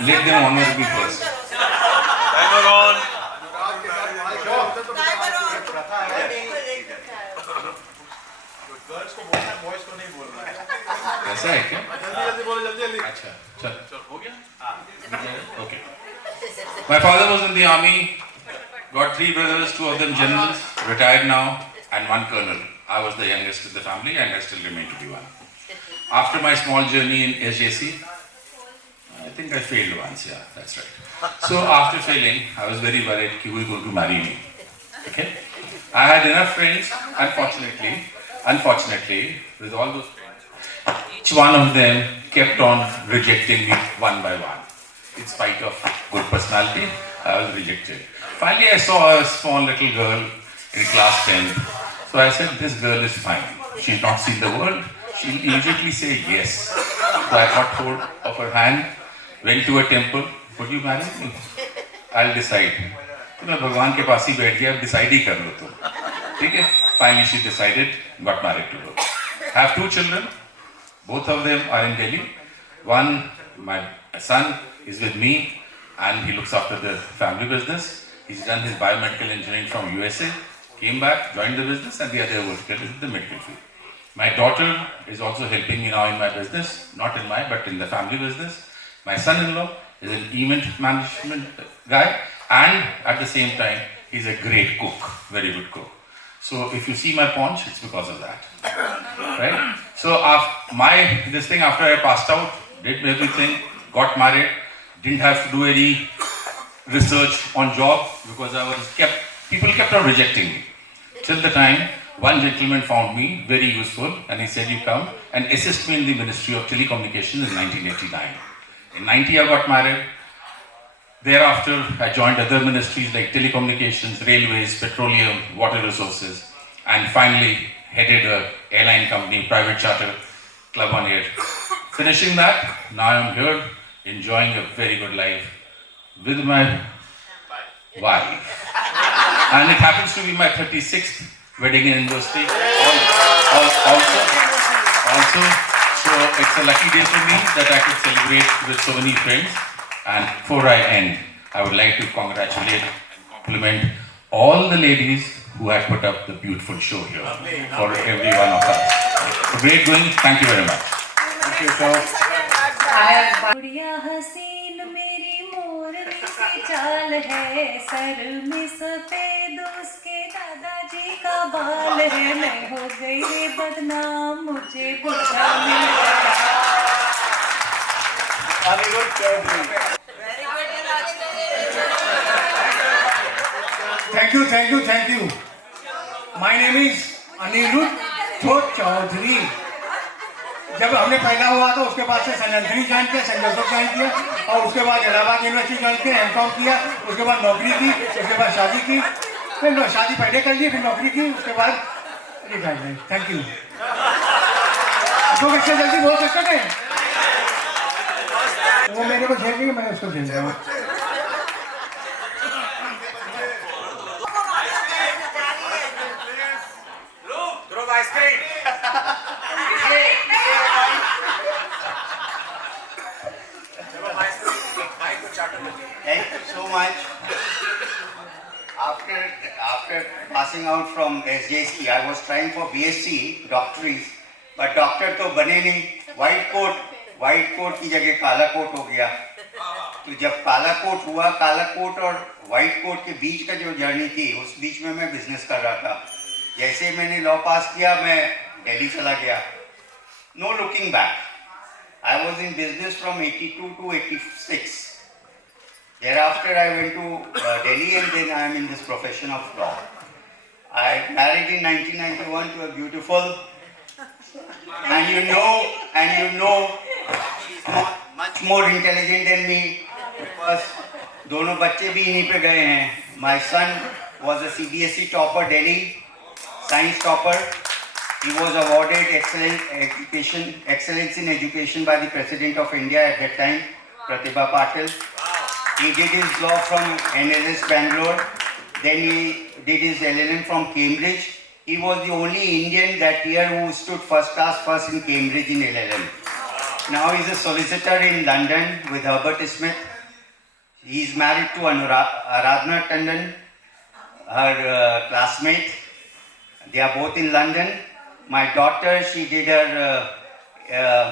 let them honor me first. Timer on. Girls को बोलना है, बॉयज को नहीं बोलना है। ऐसा है क्या? जल्दी बोलो, जल्दी। अच्छा, चल हो गया? Okay. My father was in the army. Got 3 brothers, 2 of them generals, retired now, and 1 colonel. I was the youngest in the family, and I still remain to be one. After my small journey in SJC, I think I failed once. Yeah, that's right. So after failing, I was very worried who is going to marry me. Okay. I had enough friends. Unfortunately, with all those friends, each one of them kept on rejecting me one by one. In spite of good personality, I was rejected. Finally, I saw a small little girl in class 10. So I said, this girl is fine. She's not seen the world. She'll immediately say yes. So I got hold of her hand, went to a temple. Would you marry me? I'll decide. तो मैं भगवान के पास ही बैठ गया, decide ही कर लो तुम. ठीक है? Finally, she decided, got married to her. I have 2 children. Both of them are in Delhi. One, my son, is with me, and he looks after the family business. He's done his biomedical engineering from USA, came back, joined the business, and the other vertical is in the medical field. My daughter is also helping me now in my business, not in my, but in the family business. My son-in-law is an event management guy, and at the same time, he's a great cook, very good cook. So if you see my paunch, it's because of that, right? So after I passed out, did everything, got married, didn't have to do any research on job because people kept on rejecting me. Till the time, one gentleman found me very useful and he said, you come and assist me in the Ministry of Telecommunications in 1989. In 90, I got married. Thereafter, I joined other ministries like telecommunications, railways, petroleum, water resources, and finally headed an airline company, private charter, Club on Air. Finishing that, now I'm here enjoying a very good life with my wife. And it happens to be my 36th wedding anniversary also. So it's a lucky day for me that I could celebrate with so many friends. And before I end, I would like to congratulate and compliment all the ladies who have put up the beautiful show here for every one of us. So great going. Thank you very much. Thank you, sir. गुड़िया हसीन मेरी मोरनी सी चाल है, sir में सफेद उसके दादाजी का बाल है, मैं हो गई रे बदनाम, मुझे बुरा मिल गया. Anirudh Chaudhary. Thank you. My name is Anirudh Chaudhary. जब हमने पहला हुआ तो उसके बाद से संजय ज्वाइन किया, संजय ज्वाइन किया, और उसके बाद इलाहाबाद यूनिवर्सिटी ज्वाइन किया, एमकॉम किया, उसके बाद नौकरी की, उसके बाद शादी की, फिर शादी पहले कर ली, फिर नौकरी की, उसके बाद रिटायरमेंट. Thank you. तो बच्चे जल्दी बोल सकते थे, वो मेरे को झेल रही है, मैं उसको झेल रहा हूँ. Thank you so much. After passing out from SJC, I was trying for BSc doctories, but doctor तो बने नहीं. white coat की जगह काला कोट हो गया. तो जब काला कोट हुआ, काला कोट और व्हाइट कोट के बीच का जो जर्नी थी, उस बीच में मैं बिजनेस कर रहा था. जैसे मैंने लॉ पास किया, मैं दिल्ली चला गया. No looking back. I was in business from 82 to 86. Thereafter, I went to Delhi, and then I am in this profession of law. I married in 1991 to a beautiful, and you know, much more intelligent than me, because दोनों बच्चे भी इन्हीं पे गए हैं. My son was a CBSE topper, Delhi, science topper. He was awarded excellence in education by the President of India at that time, Pratibha Patil. He did his law from NLS Bangalore. Then he did his LLM from Cambridge. He was the only Indian that year who stood first class first in Cambridge in LLM. Now he's a solicitor in London with Herbert Smith. He's married to Aradhana Tandon, her classmate. They are both in London. My daughter, she did her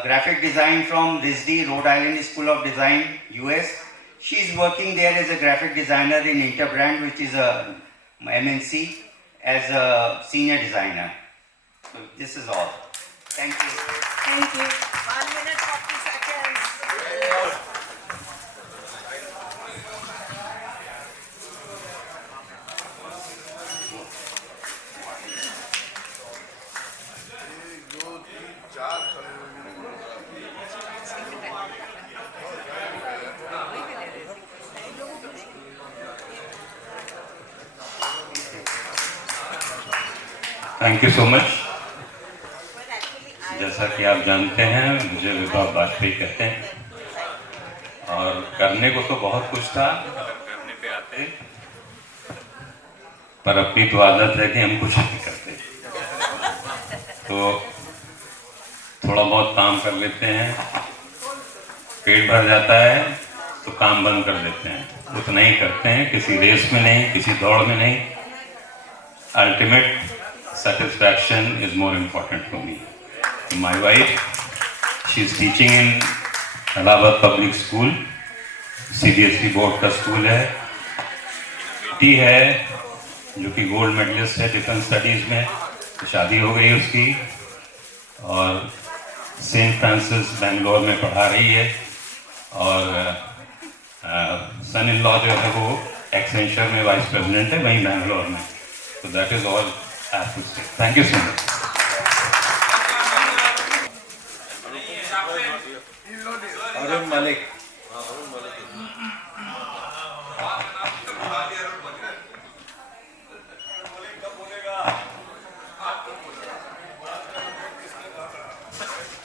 graphic design from RISD, Rhode Island School of Design, US. She's working there as a graphic designer in Interbrand, which is a MNC, as a senior designer. So this is all. Thank you. Thank you. 1 minute 40 seconds. Thank you so much. जैसा कि आप जानते हैं, मुझे विभा वाजपेयी कहते हैं और करने को तो बहुत कुछ था अगर करने पे आते, पर अपनी तो आदत है कि हम कुछ नहीं करते, तो थोड़ा बहुत काम कर लेते हैं, पेट भर जाता है तो काम बंद कर देते हैं, उतना ही करते हैं, किसी रेस में नहीं, किसी दौड़ में नहीं। Ultimate satisfaction is more important for me. My wife, she is teaching in Allahabad Public School, CBSE board का स्कूल है। बेटी है जो कि गोल्ड मेडलिस्ट है डिफेंस स्टडीज़ में, तो शादी हो गई उसकी और सेंट फ्रांसिस बेंगलोर में पढ़ा रही है और सन इन लॉ जो है वो एक्सेंचर में वाइस प्रेसिडेंट है वहीं बेंगलोर में। तो that is all I have to say. Thank you so much. Arun Malik.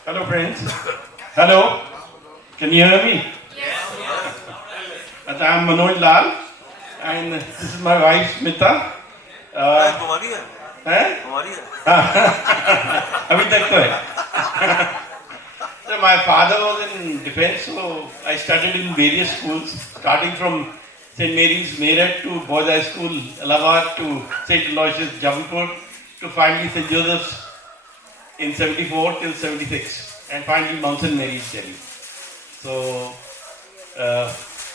Hello friends. Hello. Can you hear me? Yes. I am Manoj Lal and this is my wife Smita. है? अभी तक तो है। So my father was in defense, so I studied in various schools, starting from St. Mary's, Meerut to Boys High School, Allahabad to St. Aloysius, Jabalpur, to finally St. Joseph's in 74 till 76, and finally Mount St. Mary's, Delhi. So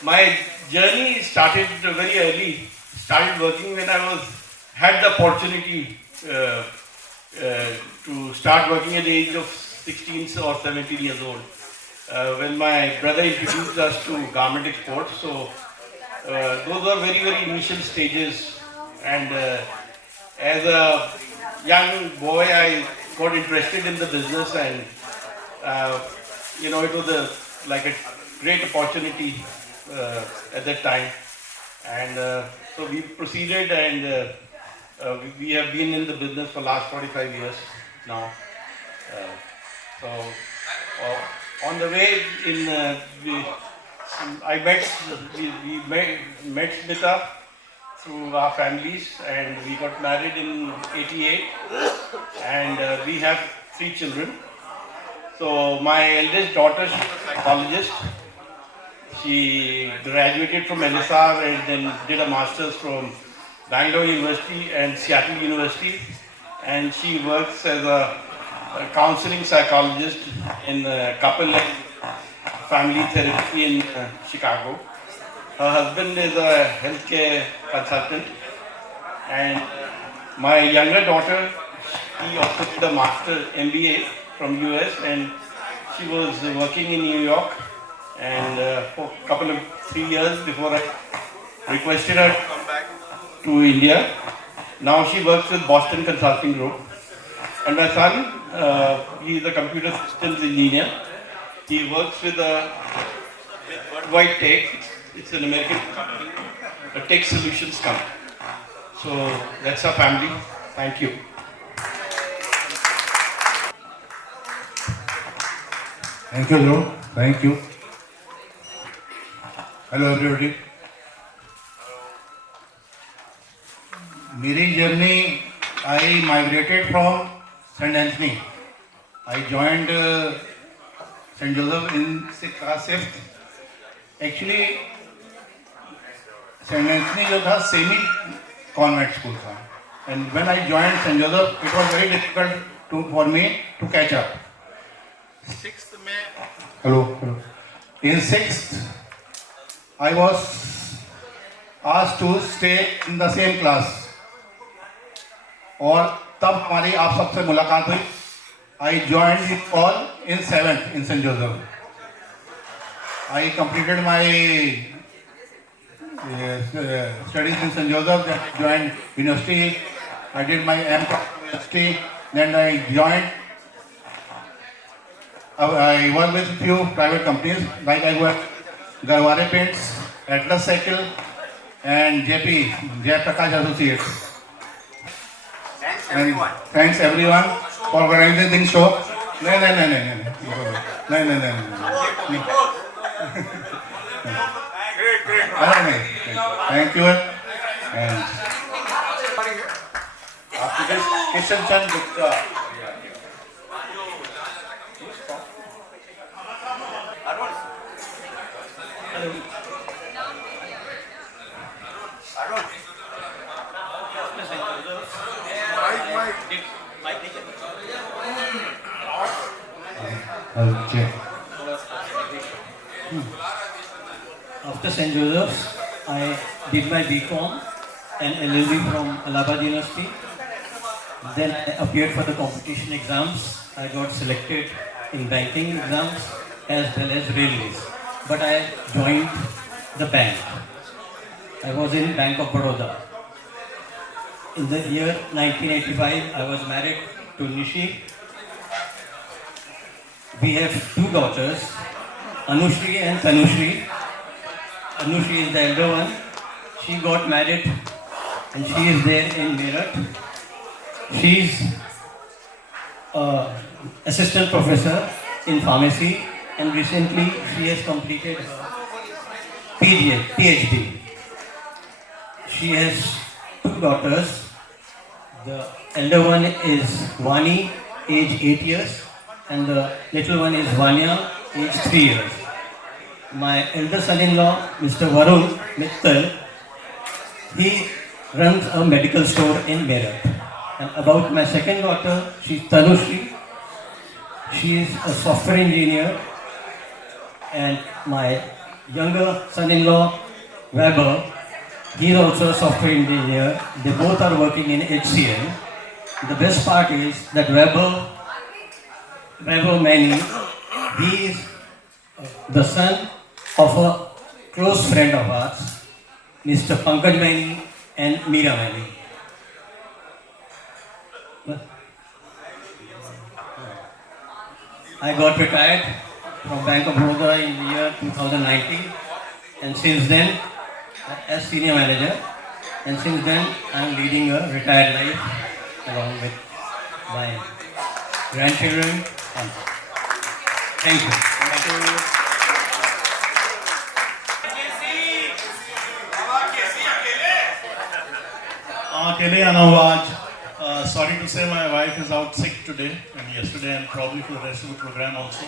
my journey started very early. Started working when I had the opportunity to start working at the age of 16 or 17 years old. When my brother introduced us to garment exports, so those were very, very initial stages. And as a young boy, I got interested in the business, and it was like a great opportunity at that time. And so we proceeded, and we have been in the business for last 45 years now. On the way in, we met Smita through our families, and we got married in 88, and we have 3 children. So my eldest daughter, she is a psychologist. She graduated from LSR and then did a master's from Bangalore University and Seattle University, and she works as a counseling psychologist in couple and family therapy in Chicago. Her husband is a healthcare consultant, and my younger daughter, she also did a master MBA from US, and she was working in New York, and for a couple of 3 years before I requested her to come back to India. Now she works with Boston Consulting Group. And my son, he is a computer systems engineer. He works with Worldwide Tech. It's an American company, a tech solutions company. So that's our family. Thank you. Thank you, Lord. Thank you. Hello, everybody. मेरी journey, I migrated from St. Anthony. I joined St. Joseph in class 6th. Actually, St. Anthony जो था semi convent school था. And when I joined St. Joseph, it was very difficult for me to catch up. Sixth में, hello. In sixth, I was asked to stay in the same class. और तब हमारी आप सबसे मुलाकात हुई. I joined it all in 7th in St. Joseph. I completed my studies in St. Joseph. Then I joined university. I did my M.Com university. Then I joined. I worked with few private companies like I worked Garware Paints, Atlas Cycle, and Jayaprakash Associates. Thanks everyone for organizing this show. No. Thank you. And After this, Kishan Chand Gupta. Okay. After St. Joseph's, I did my BCom and LLB from Allahabad University. Then I appeared for the competition exams. I got selected in banking exams as well as railways. But I joined the bank. I was in Bank of Baroda. In the year 1985, I was married to Nishi. We have two daughters, Anushri and Tanushri. Anushri is the elder one. She got married and she is there in Meerut. She is assistant professor in pharmacy and recently she has completed her PhD. She has two daughters. The elder one is Vani, age 8 years, and the little one is Vanya, age 3 years. My elder son-in-law, Mr. Varun Mittal, he runs a medical store in Meerut. And about my second daughter, she's Tanushri. She is a software engineer. And my younger son-in-law, Weber, he is also a software engineer. They both are working in HCL. The best part is that Weber Mani, he is the son of a close friend of ours, Mr. Pankaj Mani and Meera Mani. I got retired from Bank of Baroda in the year 2019 and since then as senior manager, and since then I am leading a retired life along with my grandchildren. And thank you. अकेले आना हुआ आज. Sorry to say my wife is out sick today and yesterday and probably for the rest of the program also.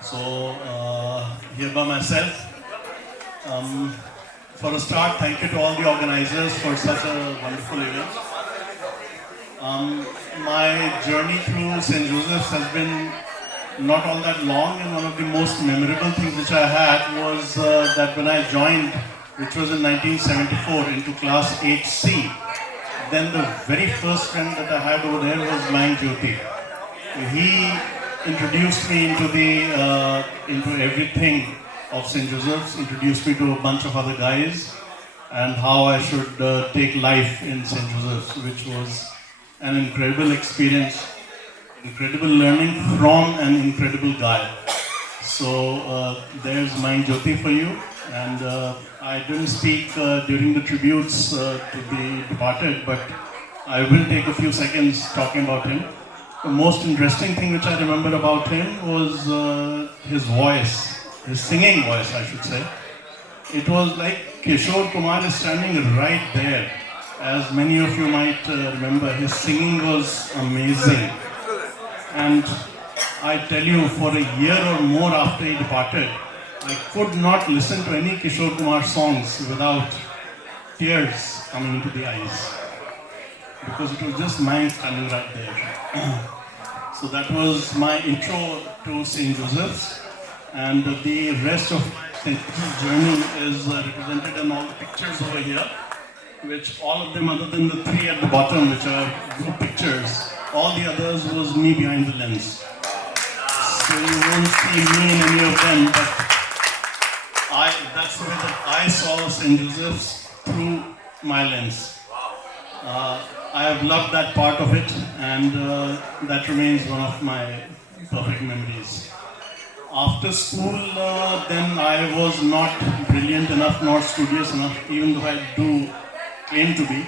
So here by myself. For a start, thank you to all the organizers for such a wonderful event. My journey through St. Joseph's has been not all that long, and one of the most memorable things which I had was that when I joined, which was in 1974, into class 8C, then the very first friend that I had over there was Mayank Jyoti. He introduced me into everything of St. Joseph's, introduced me to a bunch of other guys, and how I should take life in St. Joseph's, which was an incredible experience, incredible learning from an incredible guy. So there's Mayank Jyoti for you, and I didn't speak during the tributes to the departed, but I will take a few seconds talking about him. The most interesting thing which I remember about him was his voice. His singing voice, I should say. It was like Kishore Kumar is standing right there. As many of you might remember, his singing was amazing. And I tell you, for a year or more after he departed, I could not listen to any Kishore Kumar songs without tears coming into the eyes, because it was just mine standing right there. So that was my intro to St. Joseph's, and the rest of St. Joseph's journey is represented in all the pictures over here, which all of them, other than the three at the bottom, which are group pictures, all the others was me behind the lens. So you won't see me in any of them, but that's the way that I saw St. Joseph's through my lens. I have loved that part of it, and that remains one of my perfect memories. After school, then I was not brilliant enough, not studious enough, even though I do claim to be,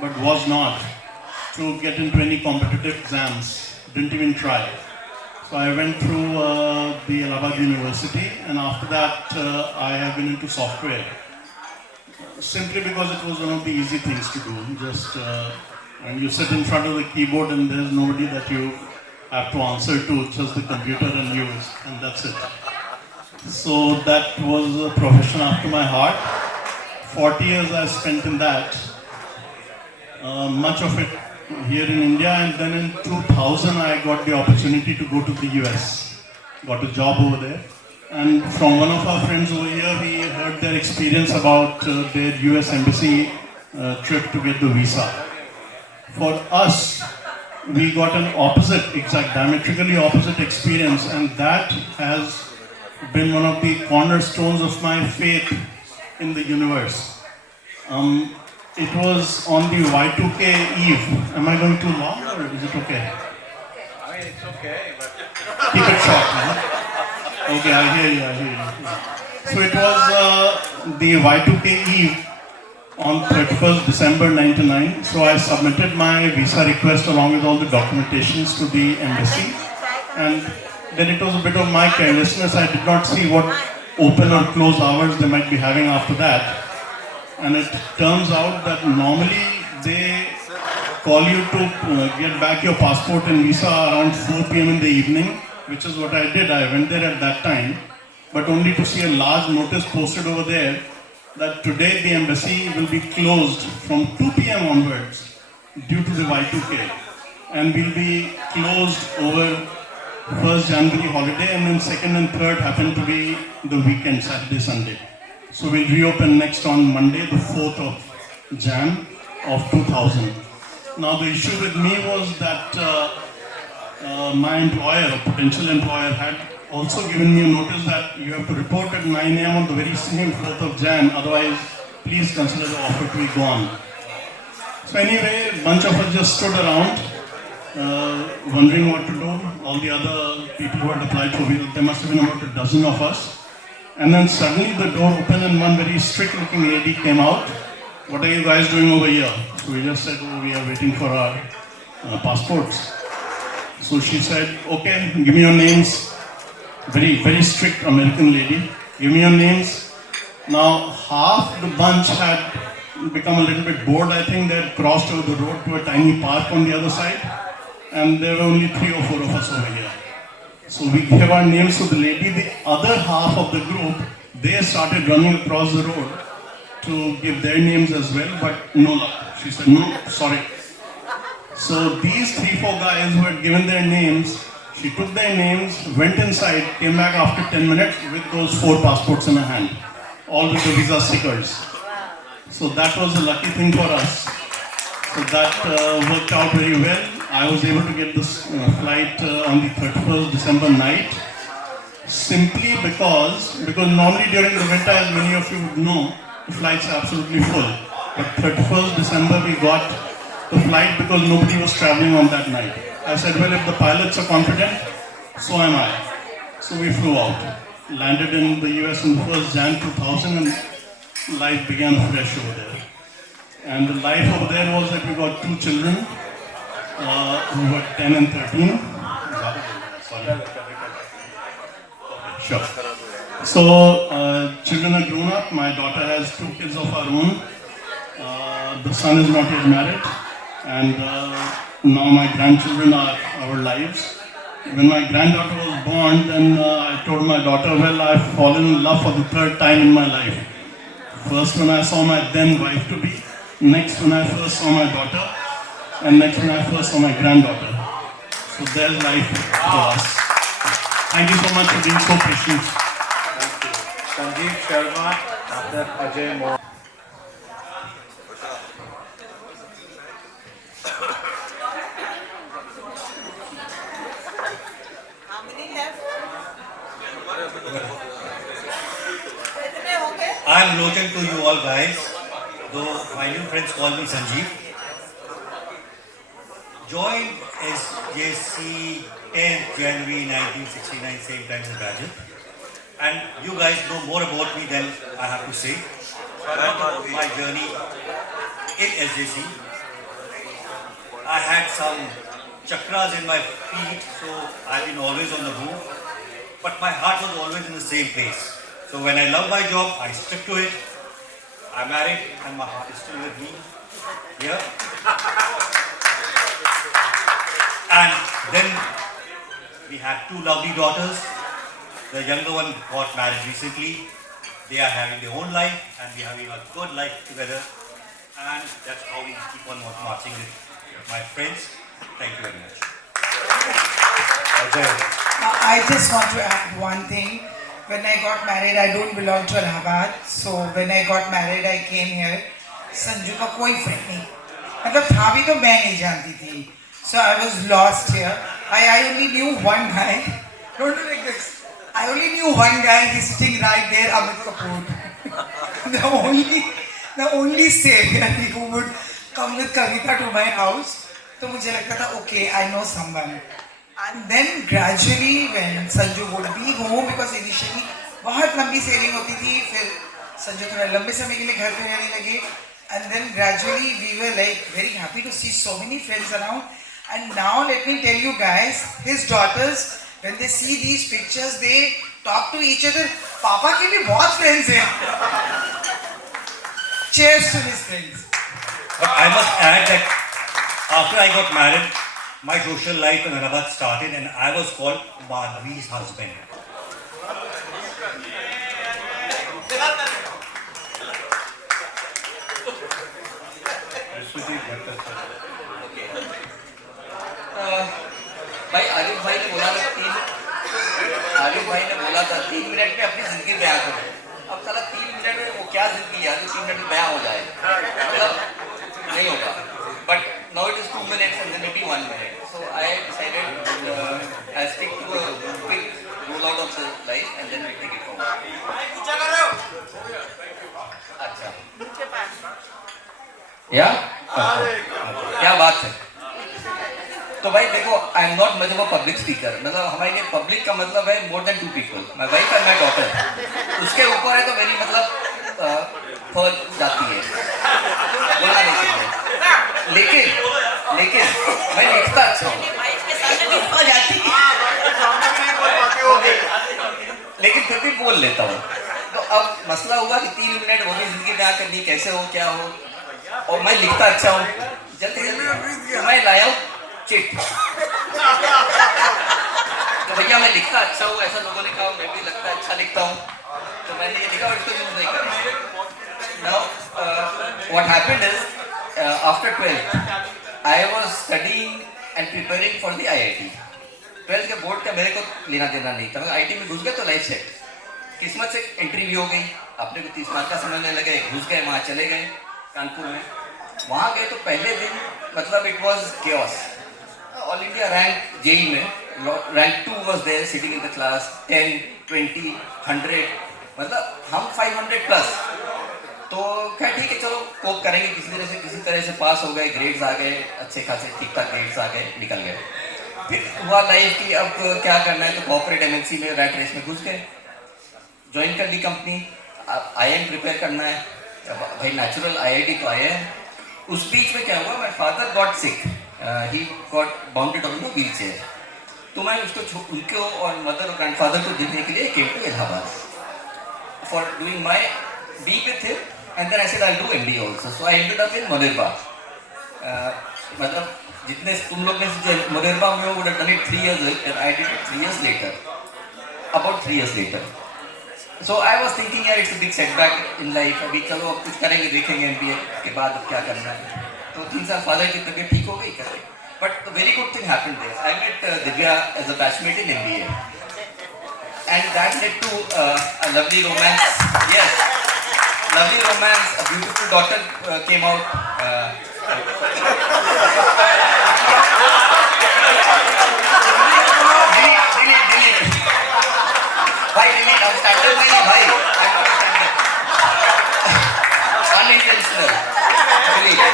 but was not, to get into any competitive exams. Didn't even try. So I went through the Allahabad University, and after that I have been into software. Simply because it was one of the easy things to do. Just when you sit in front of the keyboard and there's nobody that you have to answer to, just the computer and you, and that's it. So that was a profession after my heart. 40 years I spent in that. Much of it here in India, and then in 2000 I got the opportunity to go to the US. Got a job over there. And from one of our friends over here, we heard their experience about their US embassy trip to get the visa. For us, we got an opposite, diametrically opposite experience, and that has been one of the cornerstones of my faith in the universe. It was on the Y2K eve. Am I going too long, or is it okay? I mean, it's okay, but Keep it short, huh? Okay, I hear you. So it was the Y2K eve on 31st December 99. So I submitted my visa request along with all the documentations to the embassy. And then it was a bit of my carelessness. I did not see what open or close hours they might be having after that. And it turns out that normally they call you to get back your passport and visa around 4 p.m. in the evening, which is what I did. I went there at that time, but only to see a large notice posted over there that today the embassy will be closed from 2 p.m. onwards due to the Y2K, and will be closed over 1st January holiday, and then 2nd and 3rd happen to be the weekend, Saturday, Sunday. So we'll reopen next on Monday, the 4th of Jan of 2000. Now the issue with me was that my employer, or potential employer, had also given me a notice that you have to report at 9 a.m. on the very same 4th of Jan, otherwise please consider the offer to be gone. So anyway, a bunch of us just stood around wondering what to do. All the other people who had applied for visa, there must have been about a dozen of us. And then suddenly the door opened and one very strict looking lady came out. What are you guys doing over here? So we just said, oh, we are waiting for our passports. So she said, okay, give me your names. Very, very strict American lady. Give me your names. Now, half the bunch had become a little bit bored. I think they had crossed over the road to a tiny park on the other side. And there were only 3 or 4 of us over here. So we gave our names to the lady. The other half of the group, they started running across the road to give their names as well, but no luck. She said, no, sorry. So these 3-4 guys who had given their names, she took their names, went inside, came back after 10 minutes with those 4 passports in her hand, all with the visa stickers. So that was a lucky thing for us. So that worked out very well. I was able to get this flight on the 31st December night, simply because normally during the winter, as many of you would know, the flights are absolutely full. But 31st December we got the flight because nobody was traveling on that night. I said, well, if the pilots are confident, so am I. So we flew out, landed in the US on the 1st Jan 2000, and life began fresh over there. And the life over there was that we got 2 children, who were 10 and 13. Sorry. Sure. So, children are grown up. My daughter has 2 kids of her own. The son is not yet married. And now my grandchildren are our lives. when my granddaughter was born, then I told my daughter, well, I've fallen in love for the third time in my life. First when I saw my then wife-to-be, next when I first saw my daughter, and next when I first saw my granddaughter. So there's life for us. Thank you so much for being so patient. Sanjeev Sharma after Ajay Mohan. How many left? कितने हो गए? I'm loyal to you all guys, though my new friends call me Sanjeev. Joined SJC 10th January 1969, same time as graduate. And you guys know more about me than I have to say. My journey in SJC. I had some chakras in my feet, so I've been always on the move. But my heart was always in the same place. So when I love my job, I stick to it. I'm married and my heart is still with me. Yeah. And then we had two lovely daughters. The younger one got married recently. They are having their own life and we are having a good life together. And that's how we keep on marching with my friends. Thank you very much. Ajay. I just want to add one thing. When I got married, I don't belong to Allahabad. So when I got married, I came here. Sanju का कोई friend नहीं, मतलब था भी तो मैं नहीं जानती थी. So I was lost here. I only knew one guy. Don't do like this. I only knew one guy. He's sitting right there, Amit Kapoor. the only savior who would come with Kavita to my house. तो मुझे लगता था okay, I know someone. And then gradually when Sanju would be home, because initially बहुत लंबी selling होती थी, फिर संजू थोड़ा लंबे समय के लिए घर पे रहने लगे. And then gradually we were like very happy to see so many friends around. And now let me tell you guys, his daughters, when they see these pictures, they talk to each other. पापा के भी बहुत friends हैं. Cheers to his friends. But I must add that after I got married, my social life in Allahabad started and I was called Madhvi's husband. भाई आरिफ भाई ने बोला था 3 मिनट में अपनी जिंदगी बयां करो. अब साला 3 मिनट में वो क्या जिंदगी है जो 3 मिनट में बयां हो जाए, मतलब नहीं होगा. But now it is 2 minutes and then maybe 1 minute. So I decided I'll stick to a quick roll out of the life and then we'll take it forward. अच्छा या क्या बात है. तो भाई देखो, I am not much of a public speaker. मतलब हमारे लिए पब्लिक का मतलब है more than 2 people. My wife and my daughter. उसके ऊपर है तो मेरी मतलब फौज जाती है, बोलना नहीं चाहिए. लेकिन मैं लिखता अच्छा हूँ, लेकिन फिर भी बोल लेता हूँ. तो अब मसला हुआ कि 3 मिनट वो भी जिंदगी बयां करनी, कैसे हो क्या हो, और मैं लिखता अच्छा हूँ. जल्दी मैं लाया हूँ चिट. तो भैया मैं लिखता अच्छा हूँ, ऐसा लोगों ने कहा. मैं भी लगता अच्छा लिखता हूँ, तो मैंने ये लिखा और इसको यूज नहीं करना. Now what happened is after 12th I was studying and preparing for the IIT. 12th के बोर्ड का मेरे को लेना देना नहीं था. IIT में घुस गए तो लाइफ सेट. किस्मत से एंट्री भी हो गई. अपने को 30 मार्क का समझने लगे, घुस गए, वहाँ चले गए कानपुर में. वहाँ गए तो पहले दिन मतलब it was chaos. All India rank JEE में रैंक 2 was there sitting in the class. 10, 20, 100, मतलब हम 500 प्लस. तो क्या ठीक है, चलो कोप करेंगे, किसी तरह से पास हो गए. ग्रेड्स आ गए अच्छे खासे, ठीक ठाक ग्रेड्स आ गए, निकल गए. फिर हुआ लाइफ की अब क्या करना है, तो कॉर्पोरेट एमएनसी में रैट रेस में घुस गए. ज्वाइन कर दी कंपनी. IIM प्रिपेयर करना है. भाई नेचुरल IIT तो आया है. उस बीच में क्या हुआ, my father got sick. He got bounded on the wheel chair. तो मैं उसको उनको और मदर और ग्रैंडफादर को देखने के लिए came to Allahabad for doing my B with him, and then I said I'll do MBA also. So I ended up in Manirba. मतलब जितने तुम लोग में से मुरेरबा में would have done it 3 years later. I did it 3 years later. About 3 years later. So I was thinking यार it's a big setback in life. अभी चलो अब कुछ करेंगे देखेंगे MBA के बाद अब क्या करना है. तो 3 साल फादर की तबीयत ठीक हो गई करे. But a very good thing happened there. I met Divya as a batchmate in MBA. And that led to a lovely romance. Yes. Lovely romance. A beautiful daughter came out. Delete. Bhai, delete. I'm standard nahi, bhai. I'm not a standard. Unintentional. Delete.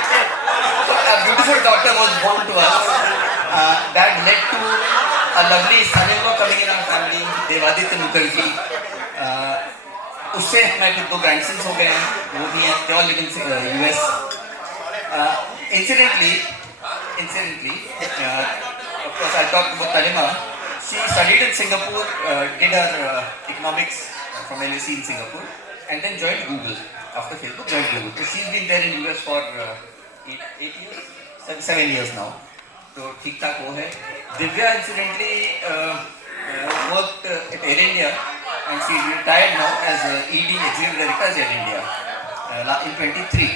So a beautiful daughter was born to us. That led to a lovely son-in-law coming in our family, Devaditya Mukherjee. उससे हमारे 2 grandsons हो गए हैं, वो भी हैं, they all live in US. Incidentally, of course I'll talk about Tanima. She studied in Singapore, did her economics from LSE in Singapore, and then joined Google. After Facebook, joined Google. So she's been there in US for 8 years, 7 years now. So ठीक ठाक वो है. Divya incidentally worked at Air India, and she retired now as ED Executive Director at Air India in 23.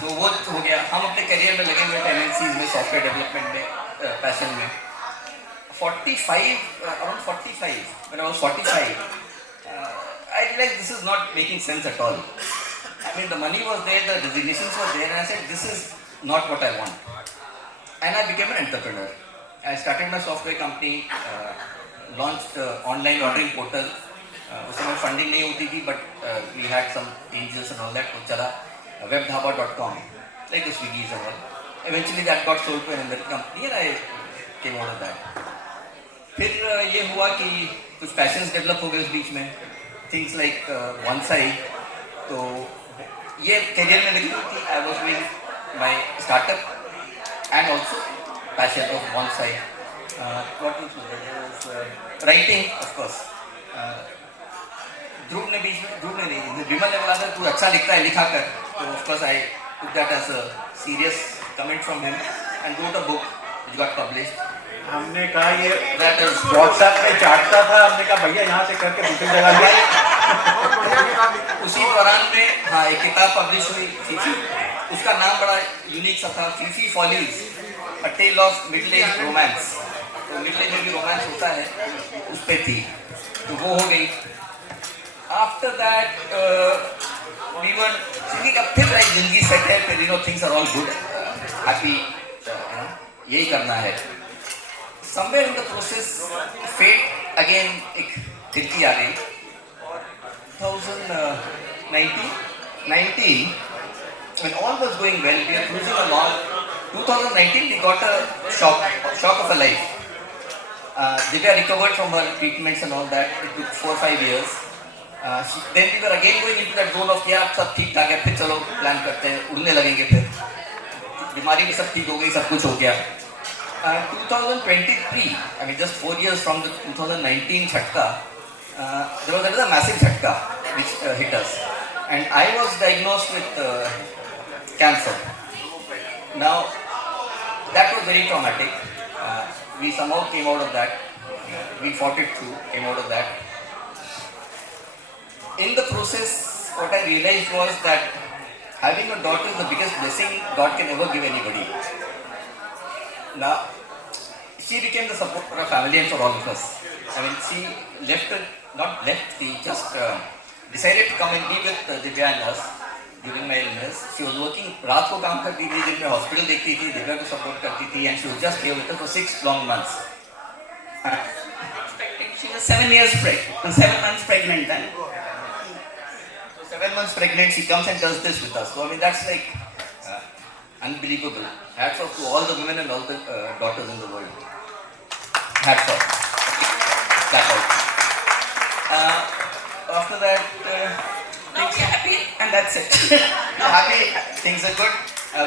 तो वो हो गया. हम अपने करियर में लगे हुए थे MNCs में, सॉफ्टवेयर डेवलपमेंट में, पैशन में. 45, around 45, when I was 45, I realized this is not making sense at all. I mean, the money was there, the designations were there, and I said, this is not what I want. And I became an entrepreneur. I started my software company, launched online ordering portal. उस समय funding नहीं होती थी, but we had some angels and all that. तो चला webdhaba.com, like the Swiggy's and all. Eventually that got sold to another company and I came out of that. फिर ये हुआ कि कुछ पैशंस डेवलप हो गए उस बीच में. Things like bonsai. तो ये करियर में लगी कि I was doing my startup and also passion of bonsai. What else was there? Writing, of course. ध्रुव ने नहीं, विमल ने बोला था तू अच्छा लिखता है, लिखा कर. तो of course I took that as a serious comment from him and wrote a book which got published. हमने कहा ये WhatsApp में चाटता था, हमने कहा भैया यहाँ से करके दूसरी जगह ले. उसी दौरान में हाँ एक किताब पब्लिश हुई फीफी. उसका नाम बड़ा यूनिक सा था, Fifi Follies, a tale of middle age romance. तो मिडिल एज में भी रोमांस होता है, उस पे थी. तो वो हो गई. After that, we were thinking अब फिर like जिंदगी सेट है, फिर you know things are all good, happy, यही करना है. Somewhere in the process, fate again एक खिड़की आ गई. 2019, when all was going well, we are cruising along. 2019, we got a shock of a life. Divya recovered from her treatments and all that. It took 4 or 5 years. Then we were again going into that zone of कि आप सब ठीक ठाक है, फिर चलो plan करते हैं, उड़ने लगेंगे. फिर बीमारी भी सब ठीक हो गई, सब कुछ हो गया. 2023, I mean just 4 years from the 2019 Jhatka, there was another massive Jhatka which hit us, and I was diagnosed with cancer. Now that was very traumatic. We somehow came out of that. We fought it through, came out of that. In the process, what I realized was that having a daughter is the biggest blessing God can ever give anybody. Now, she became the support for our family and for all of us. I mean, she she just decided to come and be with Divya and us during my illness. She was working, रात को काम करती थी, दिन में hospital देखती थी, Divya को support करती थी, and she was just here with us for 6 long months. She was 7 months pregnant then. So 7 months pregnant, she comes and does this with us. So I mean, that's like unbelievable. Hats off to all the women and all the daughters in the world. Hats off. That's all. After that, now we are happy and that's it. Happy, things are good.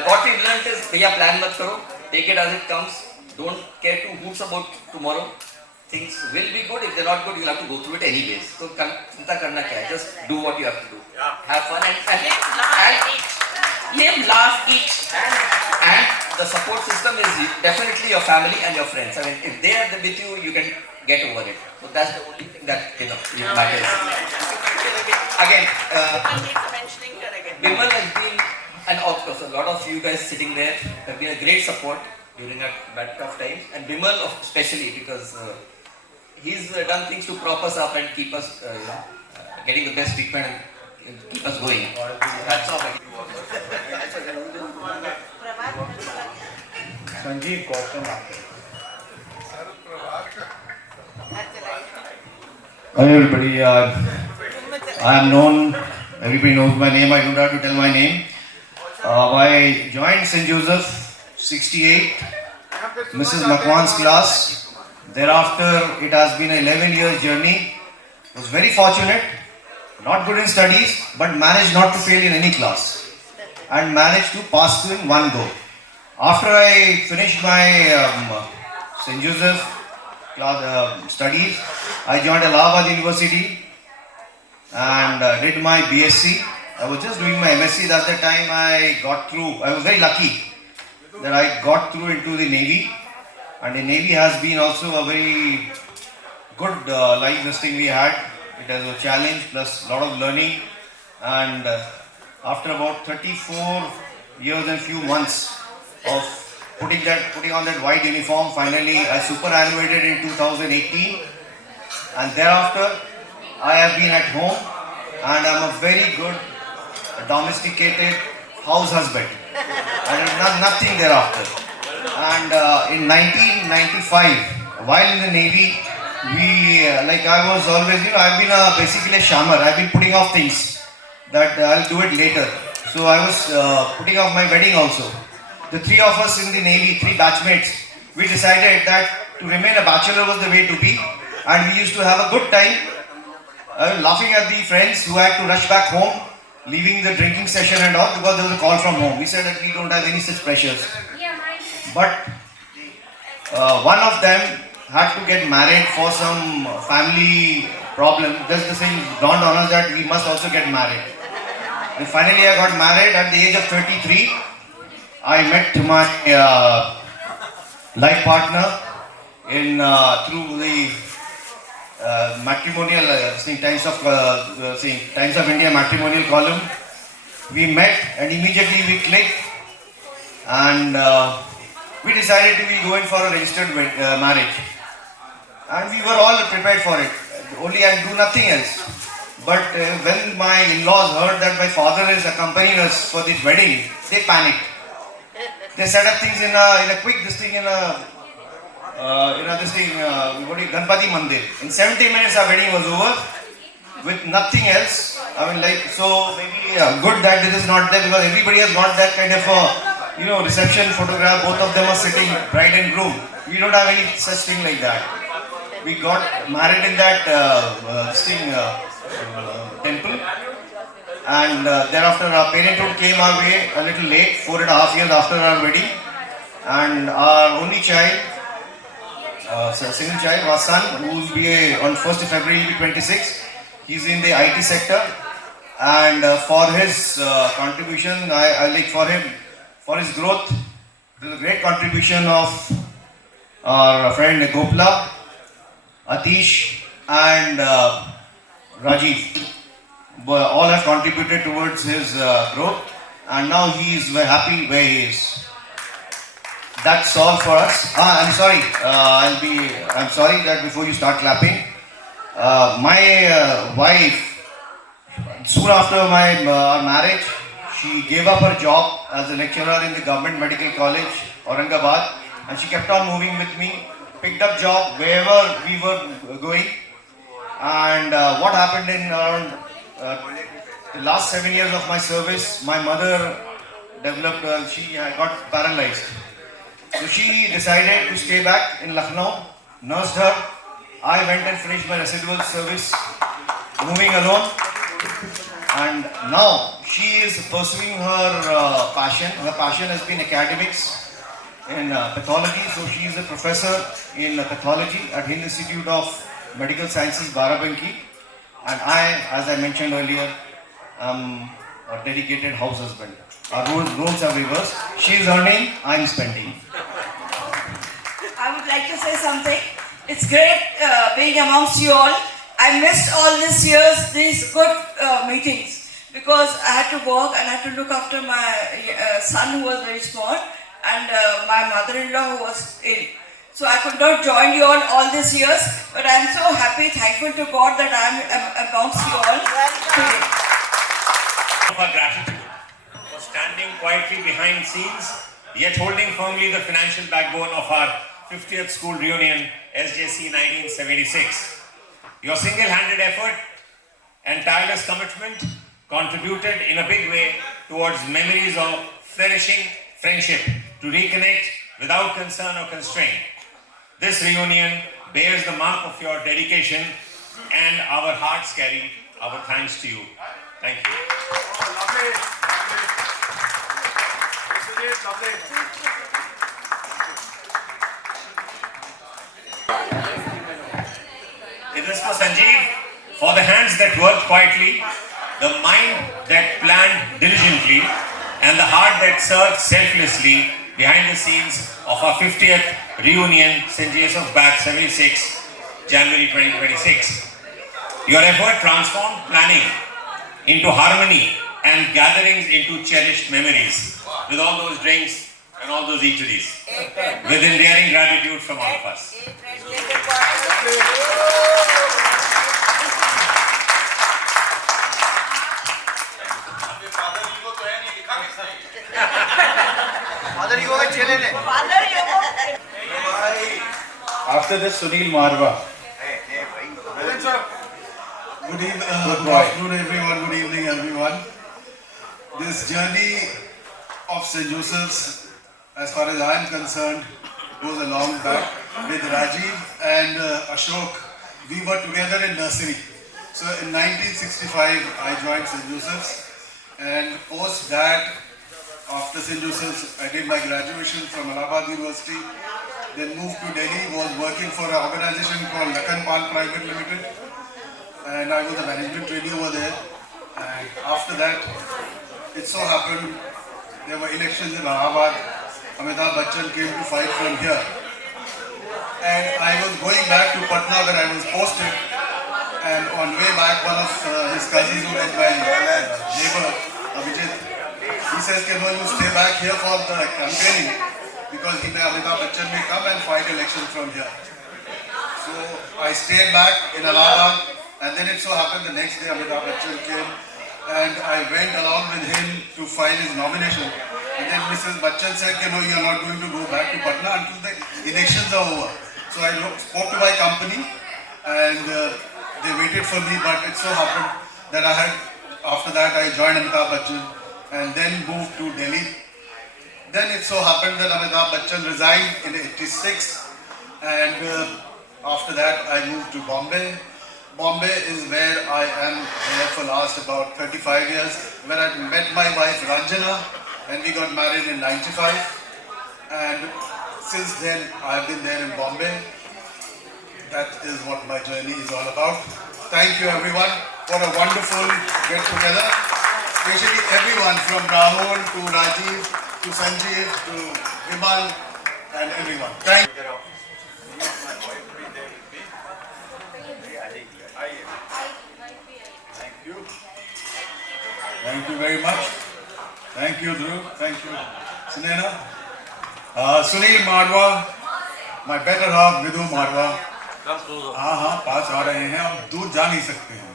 What we've learned is, भैया plan मत करो, take it as it comes. Don't care two hoots about tomorrow. Things will be good. If they're not good, you'll have to go through it anyways. So चिंता करना क्या है? Just do what you have to do. Have fun and live, laugh, eat. And the support system is definitely your family and your friends. I mean, if they are with you, you can get over it. So that's the only thing that matters. Again, Bimal has been, and of course, a lot of you guys sitting there have been a great support during that tough times, and Bimal especially because he's done things to prop us up and keep us, getting the best treatment and keep us going. That's all. Sanjeev Gautam. Hi everybody, I am known, everybody knows my name, I don't have to tell my name. I joined St. Joseph 68, Mrs. Makwan's class. Thereafter, it has been an 11 years journey. Was very fortunate, not good in studies, but managed not to fail in any class and managed to pass through in one go. After I finished my St. Joseph class, studies, I joined Allahabad University and did my BSc. I was just doing my MSc. At the time I got through. I was very lucky that I got through into the Navy, and the Navy has been also a very good life vesting we had. It has a challenge plus a lot of learning, and after about 34 years and few months of putting on that white uniform, finally I superannuated in 2018, and thereafter I have been at home and I am a very good domesticated house husband. I have done nothing thereafter. And in 1995, while in the Navy, I was always, I've been basically a shammer. I've been putting off things that I'll do it later. So I was putting off my wedding also. The three of us in the Navy, three batchmates, we decided that to remain a bachelor was the way to be, and we used to have a good time laughing at the friends who had to rush back home, leaving the drinking session and all because there was a call from home. We said that we don't have any such pressures. But one of them had to get married for some family problem. Just the thing dawned on us that we must also get married. And finally I got married at the age of 33. I met my life partner in through the matrimonial Times of India matrimonial column. We met and immediately we clicked, and we decided to be going for a registered marriage, and we were all prepared for it. Only I do nothing else. But when my in-laws heard that my father is accompanying us for this wedding, they panicked. They set up things in a quick Ganpati Mandir. In 70 minutes our wedding was over with nothing else. So maybe good that this is not there, because everybody has got that kind of a reception photograph. Both of them are sitting, bride and groom. We don't have any such thing like that. We got married in that temple, and thereafter our parenthood came our way a little late, 4.5 years after our wedding, and our only child, single child, was son, who will be on 1st of February, will be 26. He's in the IT sector, and for his contribution, for his growth, there is a great contribution of our friend Gopla, Atish, and Rajiv. All have contributed towards his growth, and now he is very happy where he is. That's all for us. I'm sorry. I'm sorry that before you start clapping, my wife, soon after my marriage, she gave up her job as a lecturer in the Government Medical College, Aurangabad, and she kept on moving with me. Picked up job wherever we were going, and what happened in around the last 7 years of my service, my mother developed, she got paralyzed. So she decided to stay back in Lucknow, nursed her. I went and finished my residual service, moving alone, and now she is pursuing her passion. Her passion has been academics in pathology, so she is a professor in pathology at Hind Institute of Medical Sciences, Barabanki. And I, as I mentioned earlier, am a dedicated house husband. Our roles are reversed. She is earning, I am spending. I would like to say something. It's great being amongst you all. I missed all these years, these good meetings, because I had to work and I had to look after my son who was very small and my mother-in-law who was ill. So I could not join you all these years, but I am so happy, thankful to God that I am amongst you all today. Of our gratitude for standing quietly behind scenes, yet holding firmly the financial backbone of our 50th school reunion, SJC 1976. Your single-handed effort and tireless commitment contributed in a big way towards memories of flourishing friendship to reconnect without concern or constraint. This reunion bears the mark of your dedication, and our hearts carry our thanks to you. Thank you. It is for Sanjeev, for the hands that worked quietly, the mind that planned diligently, and the heart that served selflessly behind the scenes of our 50th reunion, St. Joseph's Batch 76, January 2026. Your effort transformed planning into harmony and gatherings into cherished memories with all those drinks and all those eateries. With endearing gratitude from all of us. After this, Sunil Marwa. Good afternoon everyone, good evening everyone. This journey of St. Joseph's, as far as I am concerned, goes a long back. With Rajiv and Ashok, we were together in nursery. So in 1965, I joined St. Joseph's, and post that, after St. Joseph's, I did my graduation from Allahabad University, then moved to Delhi, was working for an organization called Lakhan Pal Private Limited, and I was a management trainee over there. And after that, it so happened there were elections in Allahabad. Amitabh Bachchan came to fight from here, and I was going back to Patna where I was posted, and on way back, one of his cousins who was my neighbor, Abhijit, he says, "No, you stay back here for the campaigning because Amitabh Bachchan may come and fight elections from here." So I stayed back in Allahabad, and then it so happened the next day Amitabh Bachchan came, and I went along with him to file his nomination. And then Mrs. Bachchan said, "No, you are not going to go back to Patna until the elections are over." So I spoke to my company, and they waited for me, but it so happened that after that I joined Amitabh Bachchan and then moved to Delhi. Then it so happened that Amitabh Bachchan resigned in '86, and after that I moved to Bombay. Bombay is where I am there for last about 35 years, where I met my wife Ranjana, and we got married in '95, and since then I've been there in Bombay. That is what my journey is all about. Thank you everyone for a wonderful get together, especially everyone from Rahul to Rajiv to Sanjeev to Vimal and everyone. Thank you. Thank you very much. Thank you, Dhruv. Thank you, Sunena. Sunil Marwa, my better half, Vidhu Marwa. हाँ पास आ रहे हैं, अब दूर जा नहीं सकते हैं.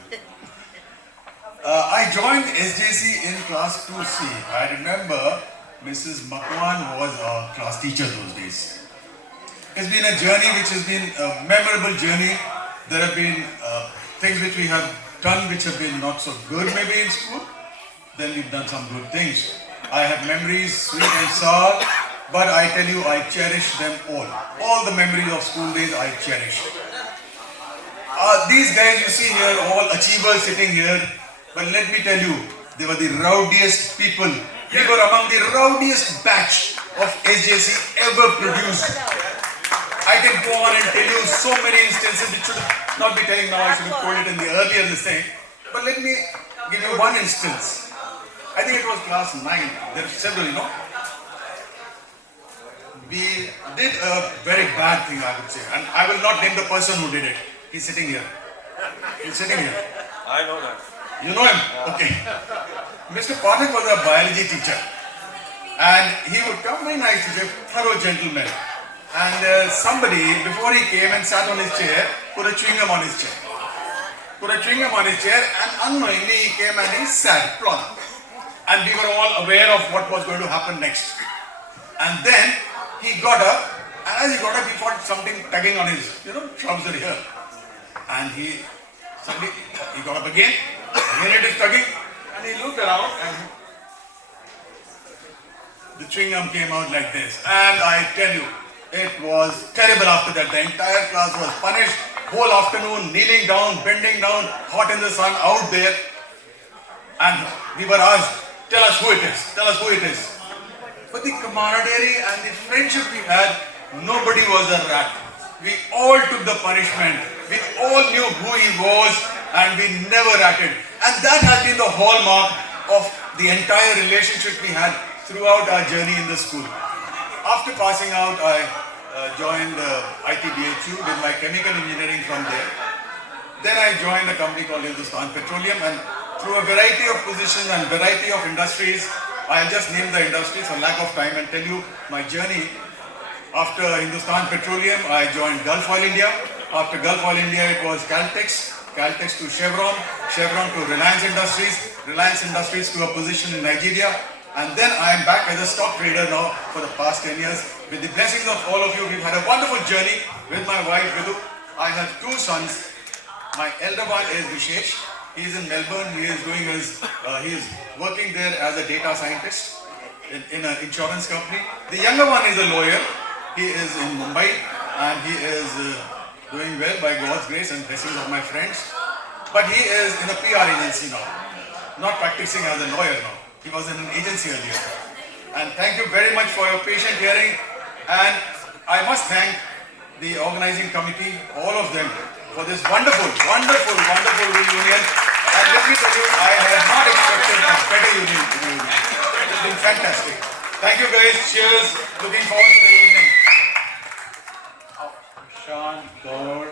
I joined SJC in class 2C. I remember Mrs. Makwan was our class teacher those days. It's been a journey which has been a memorable journey. There have been things which we have done which have been not so good maybe in school. Then we've done some good things. I have memories, sweet and sour, but I tell you, I cherish them all. All the memories of school days I cherish. These guys you see here, all achievers sitting here, but let me tell you, they were the rowdiest people. We were among the rowdiest batch of SJC ever produced. I can go on and tell you so many instances which should not be telling now, I should have told it in the earlier this thing. But let me give you one instance. I think it was class 9. There are several, We did a very bad thing, I would say. And I will not name the person who did it. He's sitting here. He's sitting here. I know that. You know him? Okay. Mr. Pathak was a biology teacher. And he would come, very nice teacher, thorough gentleman. And somebody, before he came and sat on his chair, put a chewing gum on his chair. Put a chewing gum on his chair, and unknowingly he came and he sat, plump. And we were all aware of what was going to happen next. And then he got up, and as he got up, he felt something tugging on his, trouser here. And suddenly, he got up again it is tugging, and he looked around, and the chewing gum came out like this. And I tell you, it was terrible after that. The entire class was punished, whole afternoon, kneeling down, bending down, hot in the sun, out there. And we were asked, tell us who it is, tell us who it is. But the camaraderie and the friendship we had, nobody was a rat. We all took the punishment. We all knew who he was, and we never ratted. And that has been the hallmark of the entire relationship we had throughout our journey in the school. After passing out, I joined ITBHU with my chemical engineering from there. Then I joined a company called Hindustan Petroleum, and through a variety of positions and variety of industries, I'll just name the industries for lack of time and tell you my journey. After Hindustan Petroleum, I joined Gulf Oil India. After Gulf Oil India, it was Caltex. Caltex to Chevron. Chevron to Reliance Industries. Reliance Industries to a position in Nigeria. And then I am back as a stock trader now for the past 10 years. With the blessings of all of you, we've had a wonderful journey with my wife, Vidhu. I have 2 sons. My elder one is Vishesh. He is in Melbourne. He is working there as a data scientist in an insurance company. The younger one is a lawyer. He is in Mumbai, and he is doing well by God's grace and blessings of my friends. But he is in a PR agency now, not practicing as a lawyer now. He was in an agency earlier. And thank you very much for your patient hearing. And I must thank the organizing committee, all of them, for this wonderful, wonderful, wonderful reunion. And let me tell you, I had not expected a better reunion. It's been fantastic. Thank you guys. Cheers. Looking forward to the evening. Sean Gaur,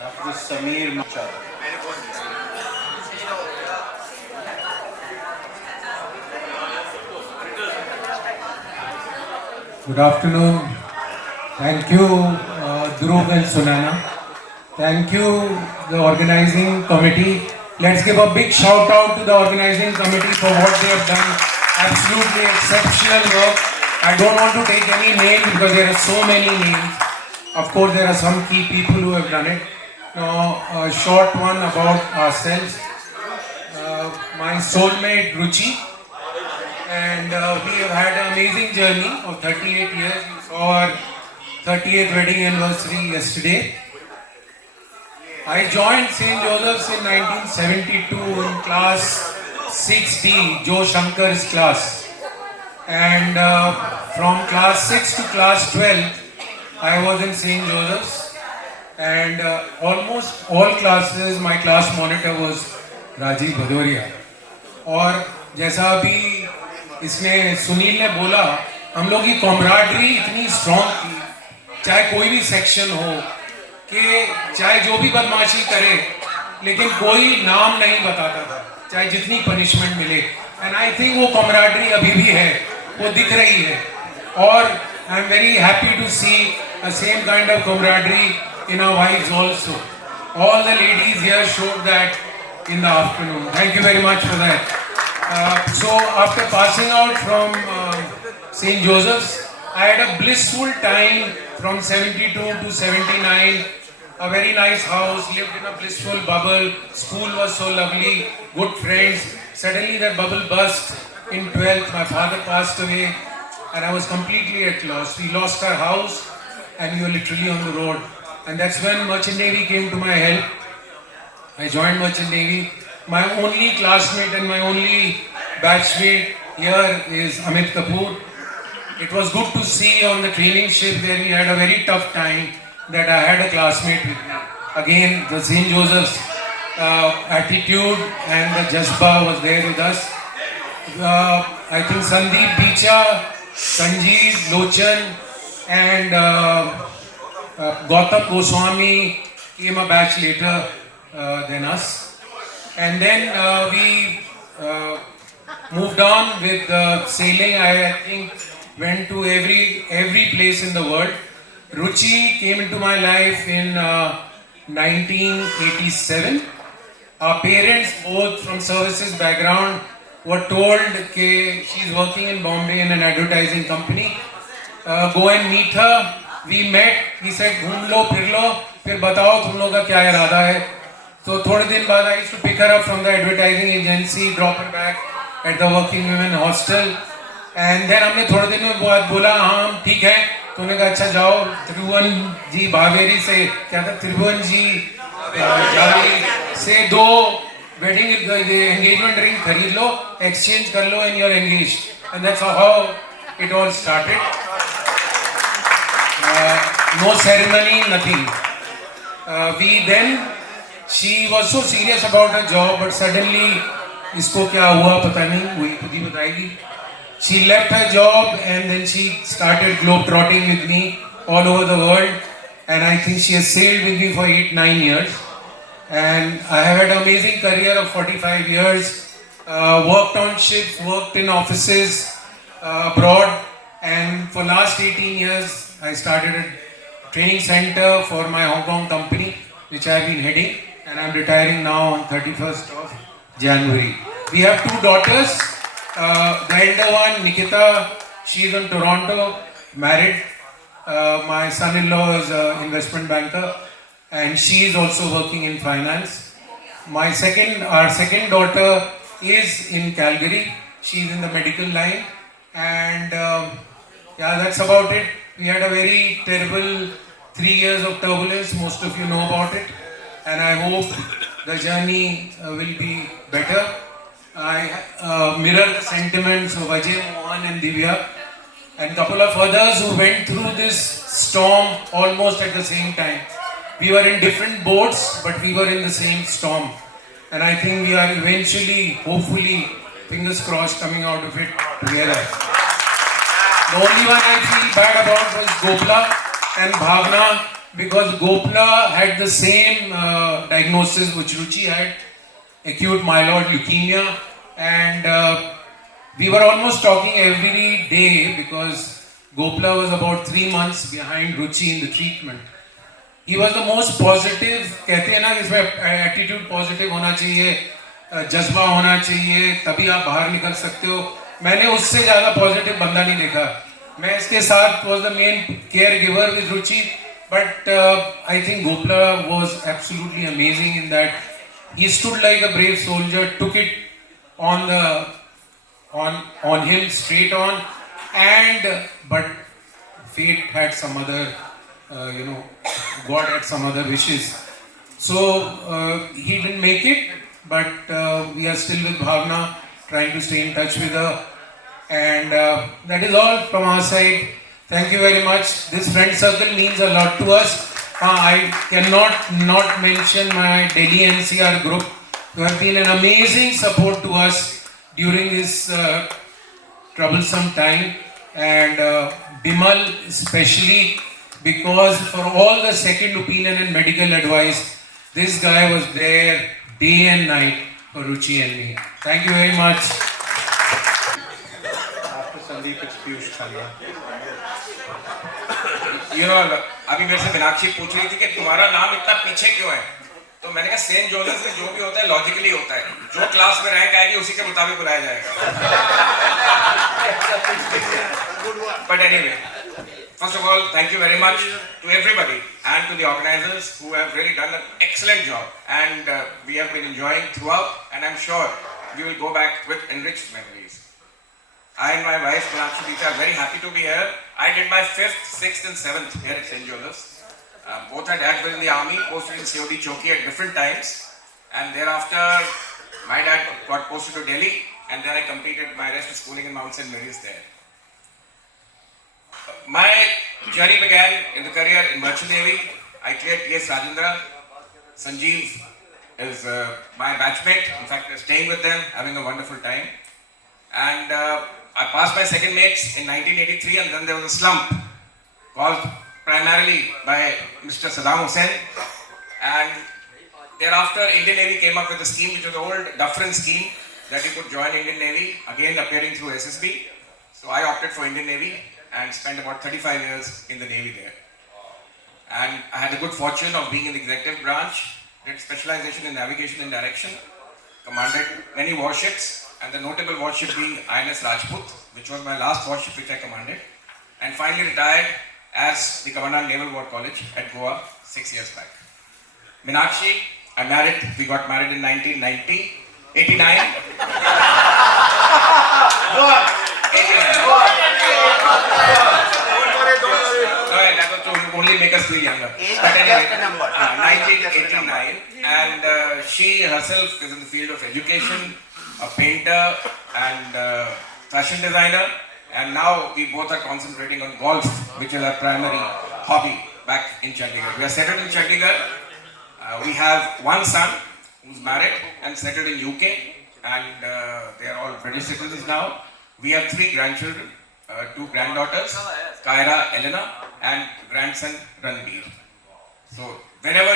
after Samir Macha. Good afternoon. Thank you, Dhruv and Sunana. Thank you, the organizing committee. Let's give a big shout out to the organizing committee for what they have done. Absolutely exceptional work. I don't want to take any names because there are so many names. Of course, there are some key people who have done it. Now, a short one about ourselves. My soulmate, Ruchi. And we have had an amazing journey of 38 years. We saw our 30th wedding anniversary yesterday. I joined St. Joseph's in 1972 in class 6D, Joe Shankar's class. And from class 6 to class 12, I was in St. Joseph's. And almost all classes, my class monitor was Rajiv Bhadoria. और जैसा अभी इसमें सुनील ने बोला, हम लोग की camaraderie इतनी स्ट्रॉन्ग थी, चाहे कोई भी सेक्शन हो, कि चाहे जो भी बदमाशी करे, लेकिन कोई नाम नहीं बताता था, चाहे जितनी पनिशमेंट मिले. एंड आई थिंक वो कॉमराडरी अभी भी है, वो दिख रही है. और I am very happy to see a same kind of camaraderie in our wives also. All the ladies here showed that in the afternoon. Thank you very much for that. So after passing out from St. Joseph's, I had a blissful time from 72 to 79. A very nice house, lived in a blissful bubble. School was so lovely, good friends. Suddenly that bubble burst in 12th. My father passed away and I was completely at loss. We lost our house and we were literally on the road. And that's when Merchant Navy came to my help. I joined Merchant Navy. My only classmate and my only batchmate here is Amit Kapoor. It was good to see on the training ship where we had a very tough time that I had a classmate with me. Again, the St. Joseph's attitude and the Jazba was there with us. I think Sandeep Bicha, Sanjeev Lochan, and Gautam Goswami came a batch later than us. And then we moved on with sailing. I think went to every place in the world. Ruchi came into my life in 1987. Our parents, both from services background, were told that she's working in Bombay in an advertising company. Go and meet her. We met. He said, घूम लो, फिर लो, फिर बताओ तुम लोगों का क्या इरादा है. So थोड़े दिन बाद I used to pick her up from the advertising agency, drop her back at the working women hostel. And then हमने थोड़े दिन में बोला हाँ ठीक है. तो उन्होंने कहा अच्छा जाओ त्रिभुवन जी भावेरी से क्या था त्रिभुवन जी जावेरी से 2 वेडिंग एंगेजमेंट रिंग खरीद लो, एक्सचेंज कर लो and you're engaged. And that's how it all started. No ceremony, nothing. She was so serious about her job, but suddenly इसको क्या हुआ पता नहीं, वही खुद ही बताएगी. She left her job and then she started globe-trotting with me all over the world, and I think she has sailed with me for 8-9 years. And I have had an amazing career of 45 years, worked on ships, worked in offices abroad, and for last 18 years I started a training center for my Hong Kong company, which I have been heading, and I am retiring now on 31st of January. We have 2 daughters. The elder one, Nikita, she is in Toronto, married. My son-in-law is an investment banker, and she is also working in finance. Our second daughter is in Calgary. She is in the medical line, and yeah, that's about it. We had a very terrible 3 years of turbulence. Most of you know about it, and I hope the journey will be better. I mirror the sentiments of Ajay, Mohan and Divya and couple of others who went through this storm almost at the same time. We were in different boats, but we were in the same storm. And I think we are eventually, hopefully, fingers crossed, coming out of it together. The only one I feel bad about was Gopla and Bhavna, because Gopla had the same diagnosis which Ruchi had, acute myeloid leukemia, and we were almost talking every day because Gopla was about 3 months behind Ruchi in the treatment. He was the most positive, कहते हैं ना इसमें attitude positive होना चाहिए, जज्बा होना चाहिए, तभी आप बाहर निकल सकते हो. मैंने उससे ज़्यादा positive बंदा नहीं देखा. मैं इसके साथ was the main caregiver with Ruchi, but I think Gopla was absolutely amazing in that he stood like a brave soldier, took it on him straight on, and but fate had some other, God had some other wishes. So he didn't make it, but we are still with Bhavna, trying to stay in touch with her, and that is all from our side. Thank you very much. This friend circle means a lot to us. I cannot not mention my Delhi NCR group, who have been an amazing support to us during this troublesome time, and Bimal especially, because for all the second opinion and medical advice, this guy was there day and night for Ruchi and me. Thank you very much. After Sandeep, it's Piyush Chania. अभी मेरे से मीनाक्षी पूछ रही थी कि तुम्हारा नाम इतना पीछे क्यों है, तो मैंने कहा सेंट जोसेफ में जो भी होता है लॉजिकली होता है, जो क्लास में रैंक आएगी उसी के मुताबिक बुलाया जाएगा. But anyway, first of all, thank you very much to everybody and to the organizers who have really done an excellent job, and we have been enjoying throughout, and I'm sure we will go back with enriched memories. I and my wife Meenakshi Bicha are very happy to be here. I did my 5th, 6th and 7th here at St. Joseph's. Both our dads were in the army, posted in COD Choki at different times, and thereafter my dad got posted to Delhi, and then I completed my rest of schooling in Mount St. Mary's there. My journey began in the career in Merchant Navy. I cleared TS Rajendra. Sanjeev is my batchmate. In fact, we're staying with them, having a wonderful time. And I passed my second mates in 1983, and then there was a slump caused primarily by Mr. Saddam Hussein. And thereafter, Indian Navy came up with a scheme, which was the old Dufferin scheme, that you could join Indian Navy, again appearing through SSB. So I opted for Indian Navy and spent about 35 years in the Navy there. And I had the good fortune of being in the executive branch, did specialization in navigation and direction, commanded many warships, and the notable warship being INS Rajput, which was my last warship which I commanded, and finally retired as the Commandant Naval War College at Goa 6 years back. Meenakshi, we got married in 1990, 89. That was to only make us feel younger. But anyway, 1989, and she herself is in the field of education, a painter and fashion designer, and now we both are concentrating on golf, which is our primary hobby back in Chandigarh. We are settled in Chandigarh. We have one son who's married and settled in UK, and they are all British citizens now. We have 3 grandchildren, 2 granddaughters, Kyra, Elena, and grandson Ranbir. So whenever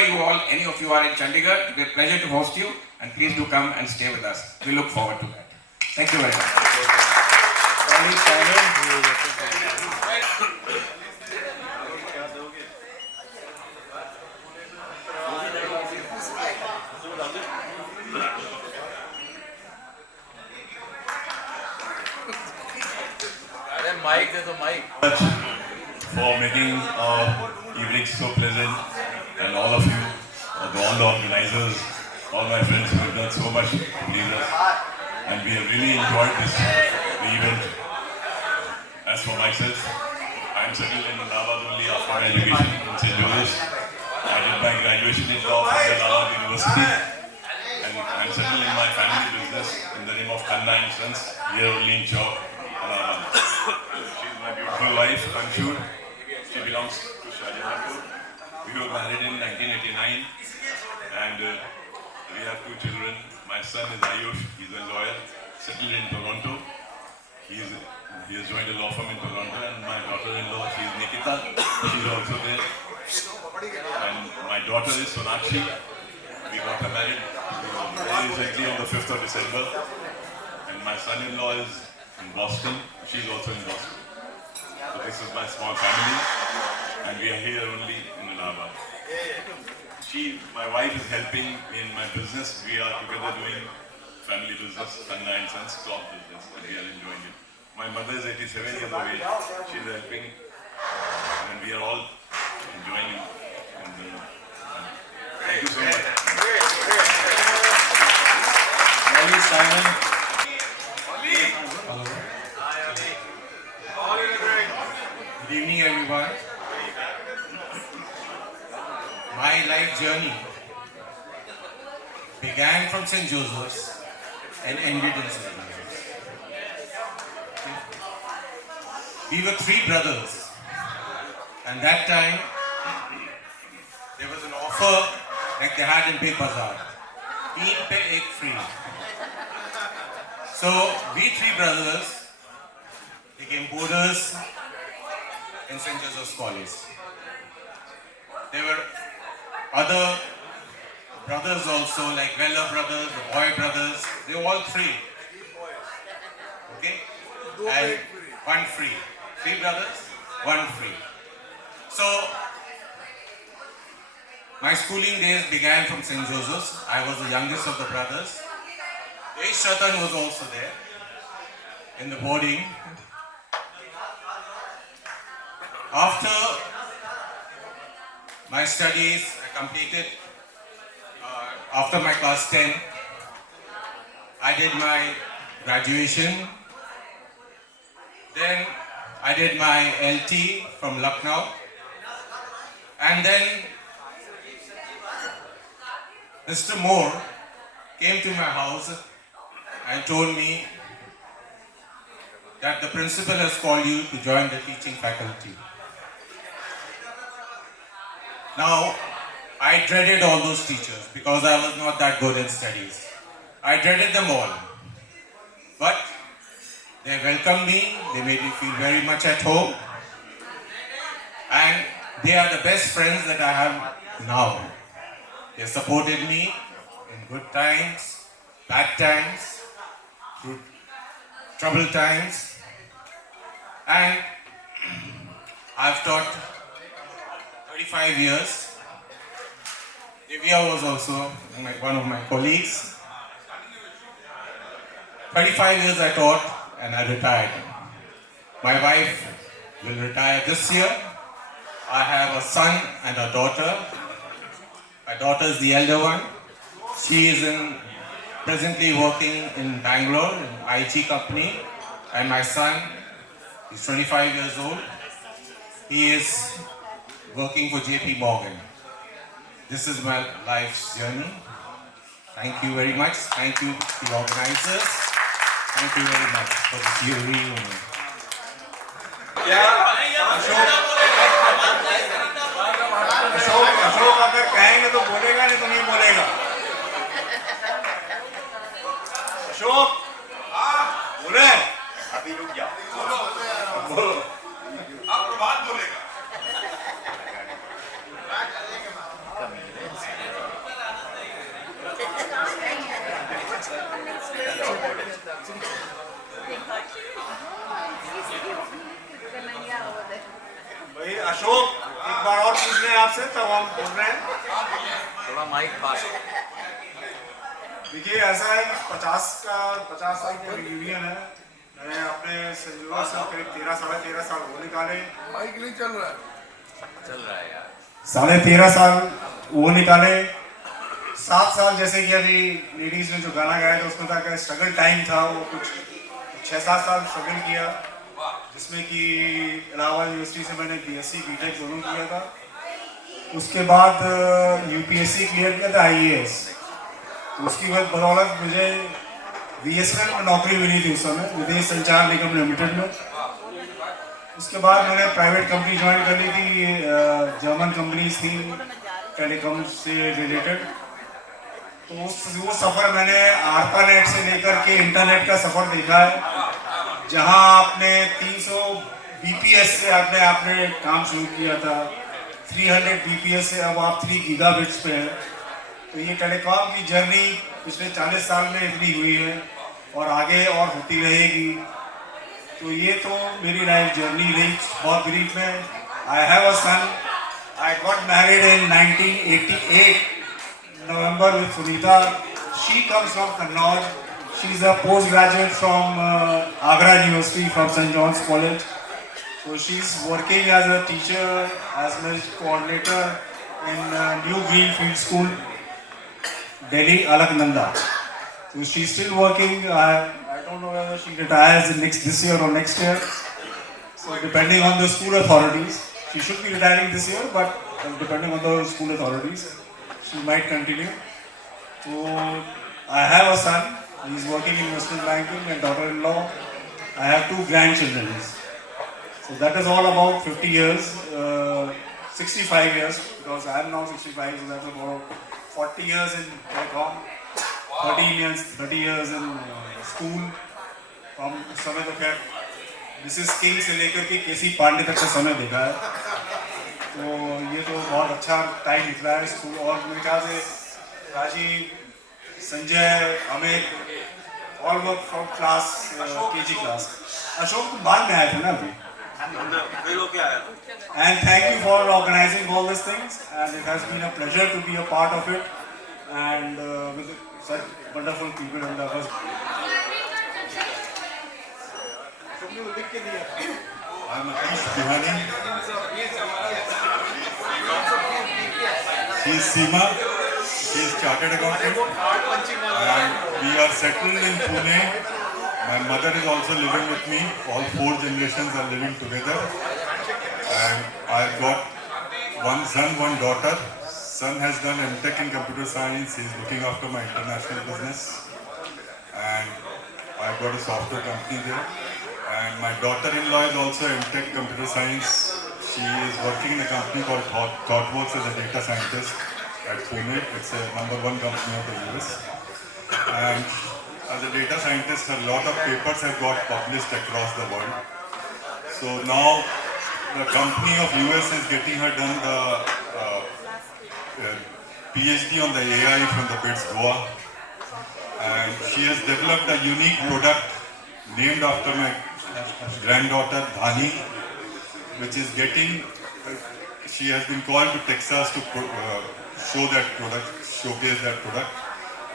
any of you are in Chandigarh, it will be a pleasure to host you, and please do come and stay with us. We look forward to that. Thank you very much. For making our evening so pleasant, and all of you, all the organizers, all my friends who have done so much to please us, and we have really enjoyed the event. As for myself, I am settled in Allahabad only after my education in St. Joseph's. I did my graduation in law from Allahabad University, and I am settled in my family business in the name of Khanna and Sons, here only in Chowk, Allahabad. She is my beautiful wife, Anshul. She belongs to Shahjahanpur. We were married in 1989, and we have 2 children. My son is Ayush, he's a lawyer, settled in Toronto. He has joined a law firm in Toronto, and my daughter-in-law, she is Nikita, she's also there. And my daughter is Sonakshi. We got her married very recently on the 5th of December. And my son-in-law is in Boston, she's also in Boston. So this is my small family, and we are here only in Allahabad. My wife is helping me in my business. We are together doing family business, Khanna and Sons cloth business, and we are enjoying it. My mother is 87 years of age. She is helping, and we are all enjoying it. Thank you so much. Molly Simon. Hello. Good evening, everyone. My life journey began from St. Joseph's and ended in St. Joseph's. We were 3 brothers, and that time there was an offer like they had in Big Bazaar, 3 pe ek free. So we 3 brothers became boarders in St. Joseph's College. There were other brothers also, like Weller brothers, the Boy brothers, they were all 3. Okay? And 1 free. 3 brothers, 1 free. So, my schooling days began from St. Joseph's. I was the youngest of the brothers. Desh Ratan was also there in the boarding. After my studies, I completed after my class 10. I did my graduation. Then I did my LT from Lucknow. And then Mr. Moore came to my house and told me that the principal has called you to join the teaching faculty. Now, I dreaded all those teachers because I was not that good in studies. I dreaded them all. But They welcomed me, they made me feel very much at home. And they are the best friends that I have now. They supported me in good times, bad times, through troubled times. And I've taught 35 years. Divya was also one of my colleagues. 35 years I taught and I retired. My wife will retire this year. I have a son and a daughter. My daughter is the elder one. She is presently working in Bangalore in IG company. And my son is 25 years old. He is working for JP Morgan. This is my life's journey. Thank you very much. Thank you to the organizers. Thank you very much for this reunion. Ashok अगर कहेंगे तो बोलेगा, नहीं तो नहीं बोलेगा। अशोक बोले, अभी रुक जाओ। बोलो, अब प्रभात बोलेगा। भाई अशोक एक बार और पूछ लें आपसे, तब हम बोल रहे हैं। थोड़ा माइक पास। देखिए ऐसा है कि 50 साल का रियूनियन है। मैंने अपने संजुआ से करीब 13 साल वो निकाले। माइक नहीं चल रहा है। चल रहा है यार। 13.5 साल वो निकाले। 7 साल जैसे कि अभी लेडीज ने जो गाना गाया था उसमें था कि स्ट्रगल टाइम था, वो कुछ 6-7 साल स्ट्रगल किया, जिसमें कि इलाहाबाद यूनिवर्सिटी से मैंने BSc BTech दोनों किया था। उसके बाद UPSC क्लियर किया था IAS। तो उसकी बदौलत मुझे BSNL में नौकरी मिली थी उस समय, विदेश संचार निगम लिमिटेड में। उसके बाद मैंने प्राइवेट कंपनी ज्वाइन कर ली थी, जर्मन कंपनीज थी टेलीकॉम से रिलेटेड। तो वो सफ़र मैंने ARPANET से लेकर के इंटरनेट का सफ़र देखा है, जहां आपने 300 BPS से आपने काम शुरू किया था, 300 BPS से अब आप 3 गीगाबिट्स पे हैं। तो ये टेलीकॉम की जर्नी पिछले 40 साल में इतनी हुई है और आगे और होती रहेगी। तो ये तो मेरी लाइफ जर्नी रही बहुत ब्रीफ में। I have a son. I got married in 1988 November with Sunita. She comes from Kannauj. She's a postgraduate from Agra University from St. John's College. So she's working as a teacher, as a coordinator in New Greenfield School, Delhi, Alaknanda. So she's still working. I don't know whether she retires this year or next year. So depending on the school authorities, she should be retiring this year, but depending on the school authorities, she might continue. So I have a son. He's working in investment banking and daughter-in-law. I have 2 grandchildren. So that is all about 50 years, 65 years, because I am now 65, so that's about 40 years in telecom, 30 years in school. हम समय तो खैर Mrs king से लेकर के केसी पांडे तक का समय देखा है, तो ये तो बहुत अच्छा टाइम निकला है स्कूल। और मेरे ख्याल से Rajiv, Sanjay, Amit all work from class KG class. Ashok तो बाद में आए थे ना अभी। And thank you for organizing all these things, and it has been a pleasure to be a part of it, and with such wonderful people and others. I'm Atish Bihani. She is Seema. She is chartered accountant, and we are settled in Pune. My mother is also living with me. All 4 generations are living together, and I've got 1 son, 1 daughter. Son has done MTech in computer science. He's looking after my international business, and I've got a software company there. And my daughter-in-law is also MTech computer science. She is working in a company called ThoughtWorks as a data scientist at Pune. It's a #1 company of the US. And as a data scientist, a lot of papers have got published across the world. So now the company of US is getting her done the PhD on the AI from the BITS Goa. And she has developed a unique product named after my granddaughter Dhani, which is getting, she has been called to Texas to show that product, showcase that product.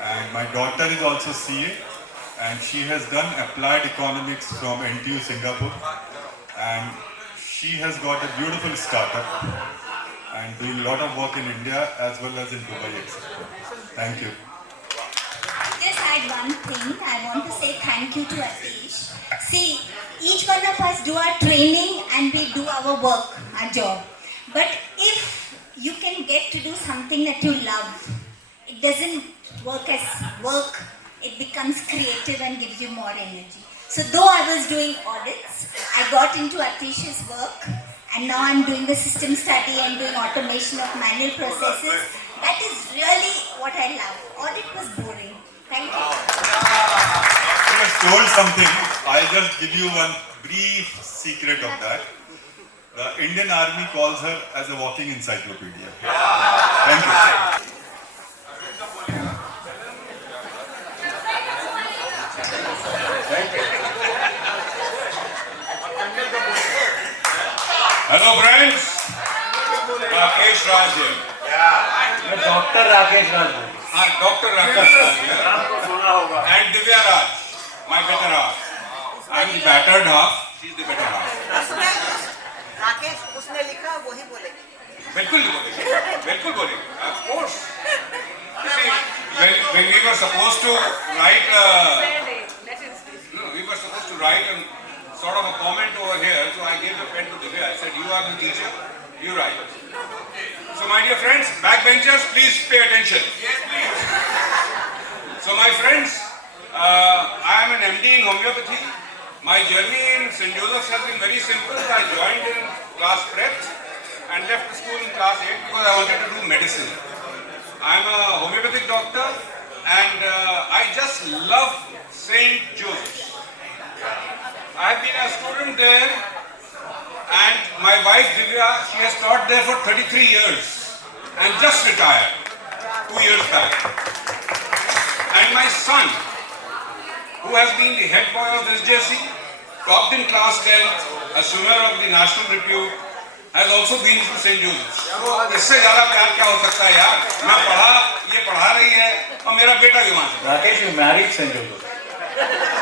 And my daughter is also CA, and she has done applied economics from NTU Singapore. And she has got a beautiful startup and doing a lot of work in India as well as in Dubai, etc. Thank you. Just add one thing. I want to say thank you to Atish. See, each one of us do our training and we do our work, our job. But if you can get to do something that you love, it doesn't work as work, it becomes creative and gives you more energy. So though I was doing audits, I got into Atish's work, and now I'm doing the system study and doing automation of manual processes. That is really what I love. Audit was boring. Thank you. You have told something. I'll just give you one brief secret of that. The Indian Army calls her as a walking encyclopedia. Thank you. Hello friends, Rakesh Raj here. Dr. Rakesh Raj. Dr. Rakesh Raj here. And Divya Raj, my better half. I'm the battered half, she's the better half. Rakesh उसने लिखा वही बोलेगी बिल्कुल बोलेगी, बिल्कुल बोलेगी, of course. You see, when we were supposed to write a sort of a comment over here, so I gave the pen to Divya. I said, you are the teacher, you write. So my dear friends, backbenchers, please pay attention. Yes, please. So my friends, I am an MD in homeopathy. My journey in St. Joseph's has been very simple. I joined in class prep and left the school in class 8 because I wanted to do medicine. I am a homeopathic doctor and I just love St. Joseph's. I have been a student there, and my wife Divya, she has taught there for 33 years and just retired 2 years back. And my son, who has been the head boy of SJC, topped in class 10th, a swimmer of the national repute, has also been to St. Joseph's. So इससे ज़्यादा प्यार क्या हो सकता है यार? मैं पढ़ा, ये पढ़ा रही है, और मेरा बेटा भी वहाँ से. Rakesh, you married St. Joseph.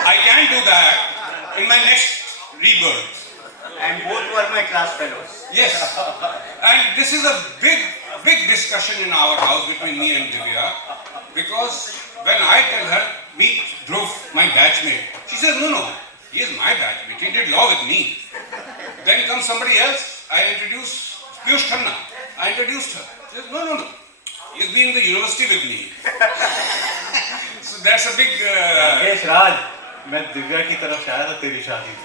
I can do that in my next rebirth. And both were my class fellows. Yes. And this is a big discussion in our house between me and Divya, because when I tell her, meet Dhruv, my batchmate, she says, no, he is my batchmate, he did law with me. Then comes somebody else, I introduce Piyush Khanna. I introduced her. She says, no, he has been in the university with me. So that's a big... Rakesh Raj, मैं दिव्या की तरफ से आया था तेरी शादी से.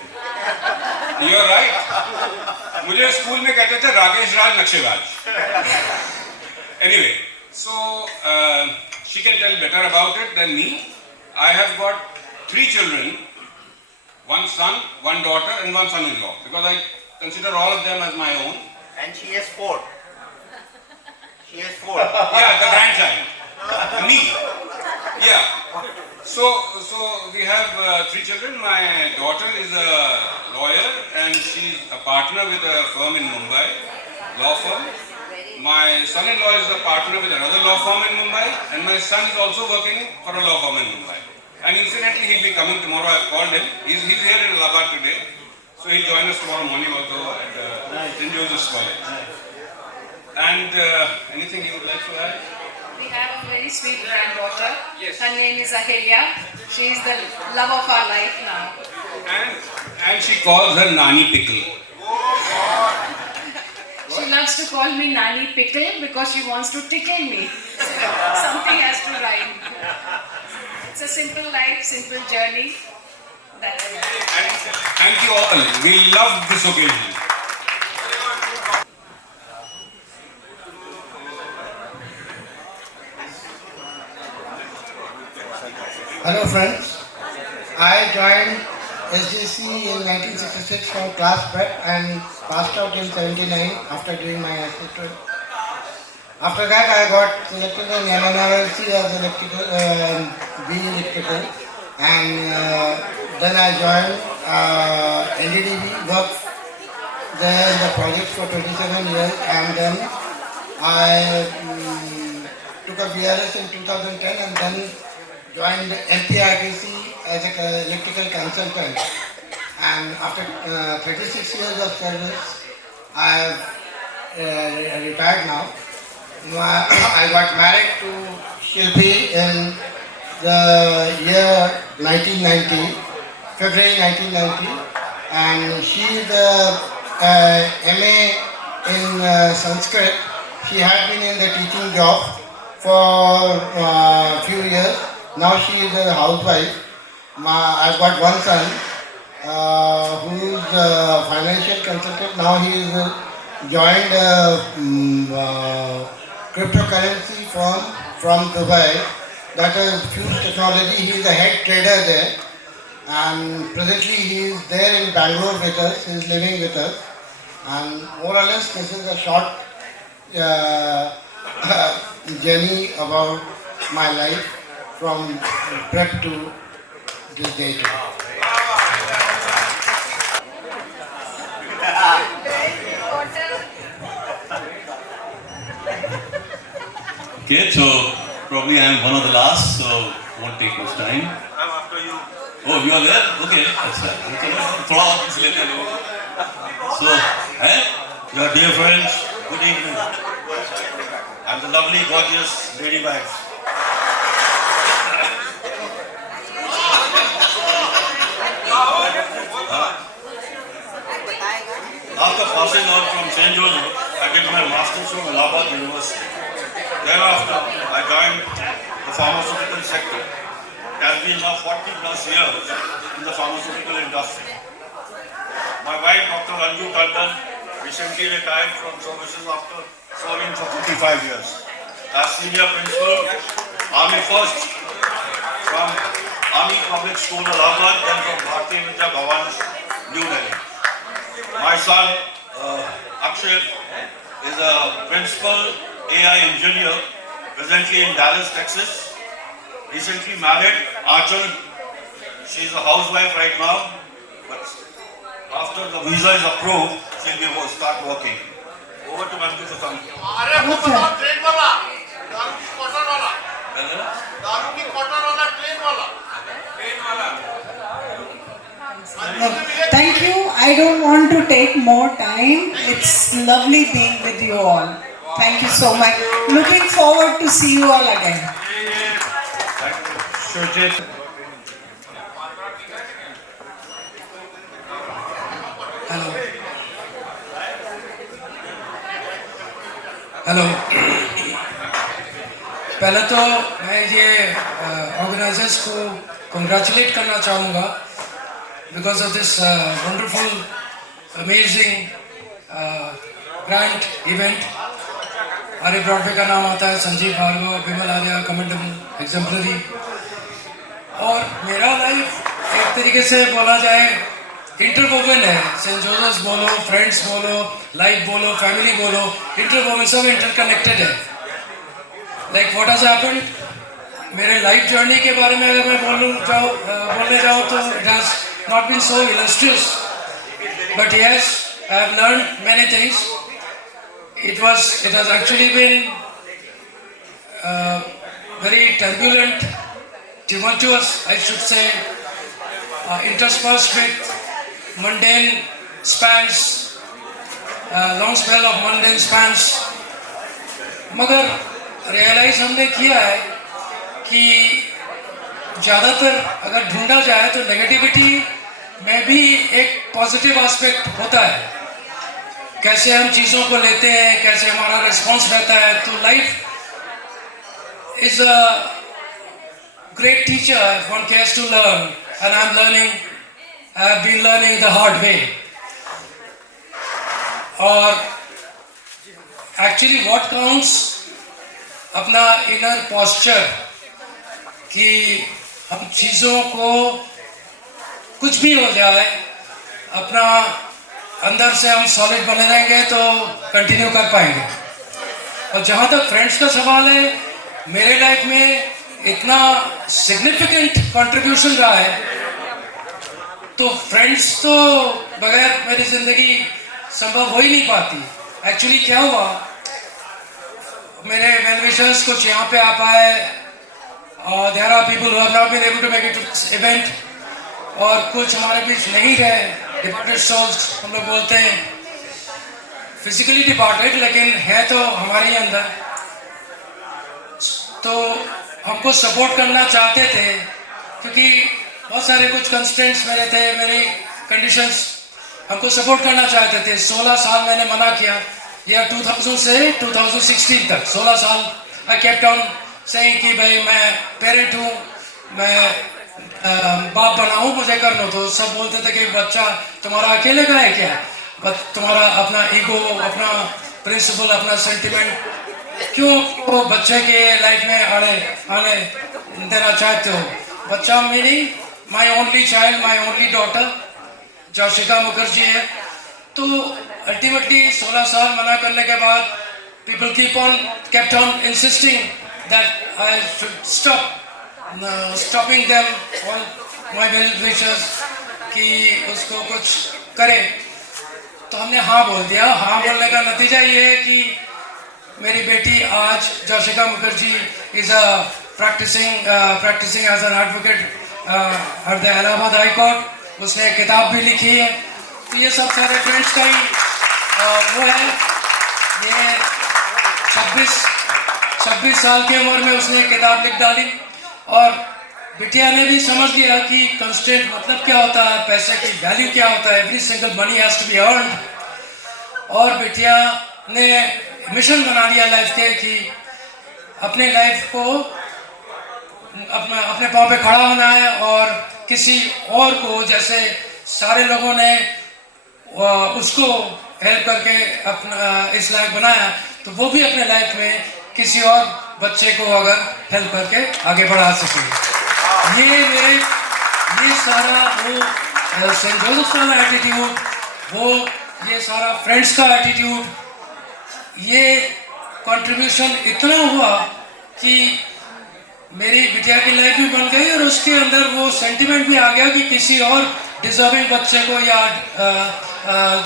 You're right. मुझे स्कूल में कहते थे राकेश राज नक्शेबाज. Anyway, so she can tell better about it than me. I have got 3 children, 1 son, 1 daughter, and 1 son-in-law, because I consider all of them as my own. And she has 4. She has 4. Yeah, the grandchild. Me. Yeah. So we have 3 children. My daughter is a lawyer and she's a partner with a firm in Mumbai, law firm. My son-in-law is a partner with another law firm in Mumbai, and my son is also working for a law firm in Mumbai. And incidentally, he'll be coming tomorrow. I've called him. He's here in Allahabad today. So he'll join us tomorrow morning also at St. Joseph's College. And anything you would like to add? We have a very sweet granddaughter. Yes. Her name is Ahelia. She is the love of our life now. And she calls her Nani Pickle. She loves to call me Nani Pickle because she wants to tickle me. So something has to rhyme. It's a simple life, simple journey. That's it. Thank you all. We love this occasion. Hello friends, I joined SJC in 1966 from class prep and passed out in 79 after doing my assistant. After that, I got selected in MNRLC as electrical, B electrical, and then I joined NDDB, worked there in the project for 27 years, and then I took a BRS in 2010 and then joined MPRTC as an electrical consultant. And after 36 years of service, I have retired now. I got married to Shilpi in the year 1990, February 1990, and she is the MA in Sanskrit. She had been in the teaching job for a few years. Now she is a housewife. I've got one son who is a financial consultant. Now he is joined cryptocurrency from Dubai. That is Fuse Technology. He is the head trader there. And presently he is there in Bangalore with us. He is living with us. And more or less this is a short journey about my life from prep to this day. Okay, so probably I am one of the last, so won't take much time. I'm after you. Oh, you are there? Okay, that's right. थोड़ा office लेते हैं. So, your dear friends, good evening. I'm the lovely, gorgeous lady wife. After passing out from St. Joseph, I did my master's from Allahabad University. Thereafter, I joined the pharmaceutical sector. It has been now 40 plus years in the pharmaceutical industry. My wife, Dr. Anju Tandon, recently retired from services after serving for 55 years. As senior principal, Army First, from Army Public School, Allahabad, then from Bharati Vidya Bhavan, New Delhi. My son, Akshay, is a principal AI engineer, presently in Dallas, Texas. Recently married, Achal. She's a housewife right now, but after the visa is approved, she'll be start working. Over to Manju for something. Thank you. I don't want to take more time. It's lovely being with you all. Thank you so much. Looking forward to see you all again. Shojit. Hello पहले तो मैं ये organisers को congratulate करना चाहूँगा because of this wonderful amazing grand event. Arya Broadway का नाम आता है, संजीव भार्गव, विमल आर्या, कमेंडेबल, एग्जाम्पलरी. और मेरा लाइफ एक तरीके से बोला जाए इंटरवोवन है. सेंट जोसेफ्स बोलो, फ्रेंड्स बोलो, लाइफ बोलो, फैमिली बोलो, इंटरवोवन सब इंटरकनेक्टेड है. लाइक व्हाट हैज हैपेंड, मेरे लाइफ जर्नी के बारे में अगर मैं बोलने जाऊँ तो it has not been so illustrious, but yes I have learned many things. It has actually been very turbulent, tumultuous, I should say, interspersed with mundane spans, long spell of mundane spans. मगर realize हमने किया है कि ज़्यादातर अगर ढूंढा जाए तो नेगेटिविटी में भी एक पॉजिटिव एस्पेक्ट होता है. कैसे हम चीज़ों को लेते हैं, कैसे हमारा रिस्पॉन्स रहता है. तो life is a great teacher if one cares to learn, and I have been learning the hard way. और एक्चुअली व्हाट काउंट्स अपना इनर पोस्चर, कि हम चीज़ों को कुछ भी हो जाए अपना अंदर से हम सॉलिड बने रहेंगे तो कंटिन्यू कर पाएंगे। और जहाँ तक फ्रेंड्स का सवाल है, मेरे लाइफ में इतना सिग्निफिकेंट कंट्रीब्यूशन रहा है, तो फ्रेंड्स तो बगैर मेरी ज़िंदगी संभव हो ही नहीं पाती। एक्चुअली क्या हुआ, मेरे वेल विशर्स कुछ यहाँ पे आ पाए, और there are people who have not been able to make it to this event, और कुछ हमारे बीच नहीं रहे, डिपार्टेड सोल्स हम लोग बोलते हैं, फिजिकली डिपार्टेड लेकिन है तो हमारे ही अंदर। तो हमको सपोर्ट करना चाहते थे, क्योंकि बहुत सारे कुछ कंस्टेंट्स मेरे थे, मेरी कंडीशंस हमको सपोर्ट करना चाहते थे। 16 साल मैंने मना किया, या 2000 से 2016 तक 16 साल आई केप्ट ऑन सेइंग कि भाई मैं पेरेंट हूँ, मैं बाप बना हूँ, मुझे करना। तो सब बोलते थे कि बच्चा तुम्हारा अकेले का है क्या, तुम्हारा अपना ईगो, अपना प्रिंसिपल, अपना सेंटिमेंट क्यों वो बच्चे के लाइफ में आने देना चाहते हो। बच्चा मेरी my only child, my only daughter Joshika Mukherjee है। तो अल्टीमेटली 16 साल मना करने के बाद people kept on insisting that I should stopping them, all my well wishers, कि उसको कुछ करे। तो हमने हाँ बोल दिया। हाँ बोलने का नतीजा ये है कि मेरी बेटी आज Joshika Mukherjee is a practicing as an advocate at the Allahabad high court. उसने एक किताब भी लिखी है। तो ये सब सारे फ्रेंड्स का ही वो है। ये 26 साल की उम्र में उसने एक किताब लिख डाली, और बिटिया ने भी समझ लिया कि कंस्टेंट मतलब क्या होता है, पैसे की वैल्यू क्या होता है, every single money has to be earned. और बिटिया ने मिशन बना लिया लाइफ के कि अपने लाइफ को अपने पाँव पे खड़ा होना है, और किसी और को, जैसे सारे लोगों ने उसको हेल्प करके अपना इस लायक बनाया, तो वो भी अपने लाइफ में किसी और बच्चे को अगर हेल्प करके आगे बढ़ा सके। ये सारा वो सेंट जोसेफ का एटीट्यूड, वो ये सारा फ्रेंड्स का एटीट्यूड, ये कंट्रीब्यूशन इतना हुआ कि मेरी बिटिया की लाइफ भी बन गई, और उसके अंदर वो सेंटिमेंट भी आ गया कि किसी और डिजर्विंग बच्चे को या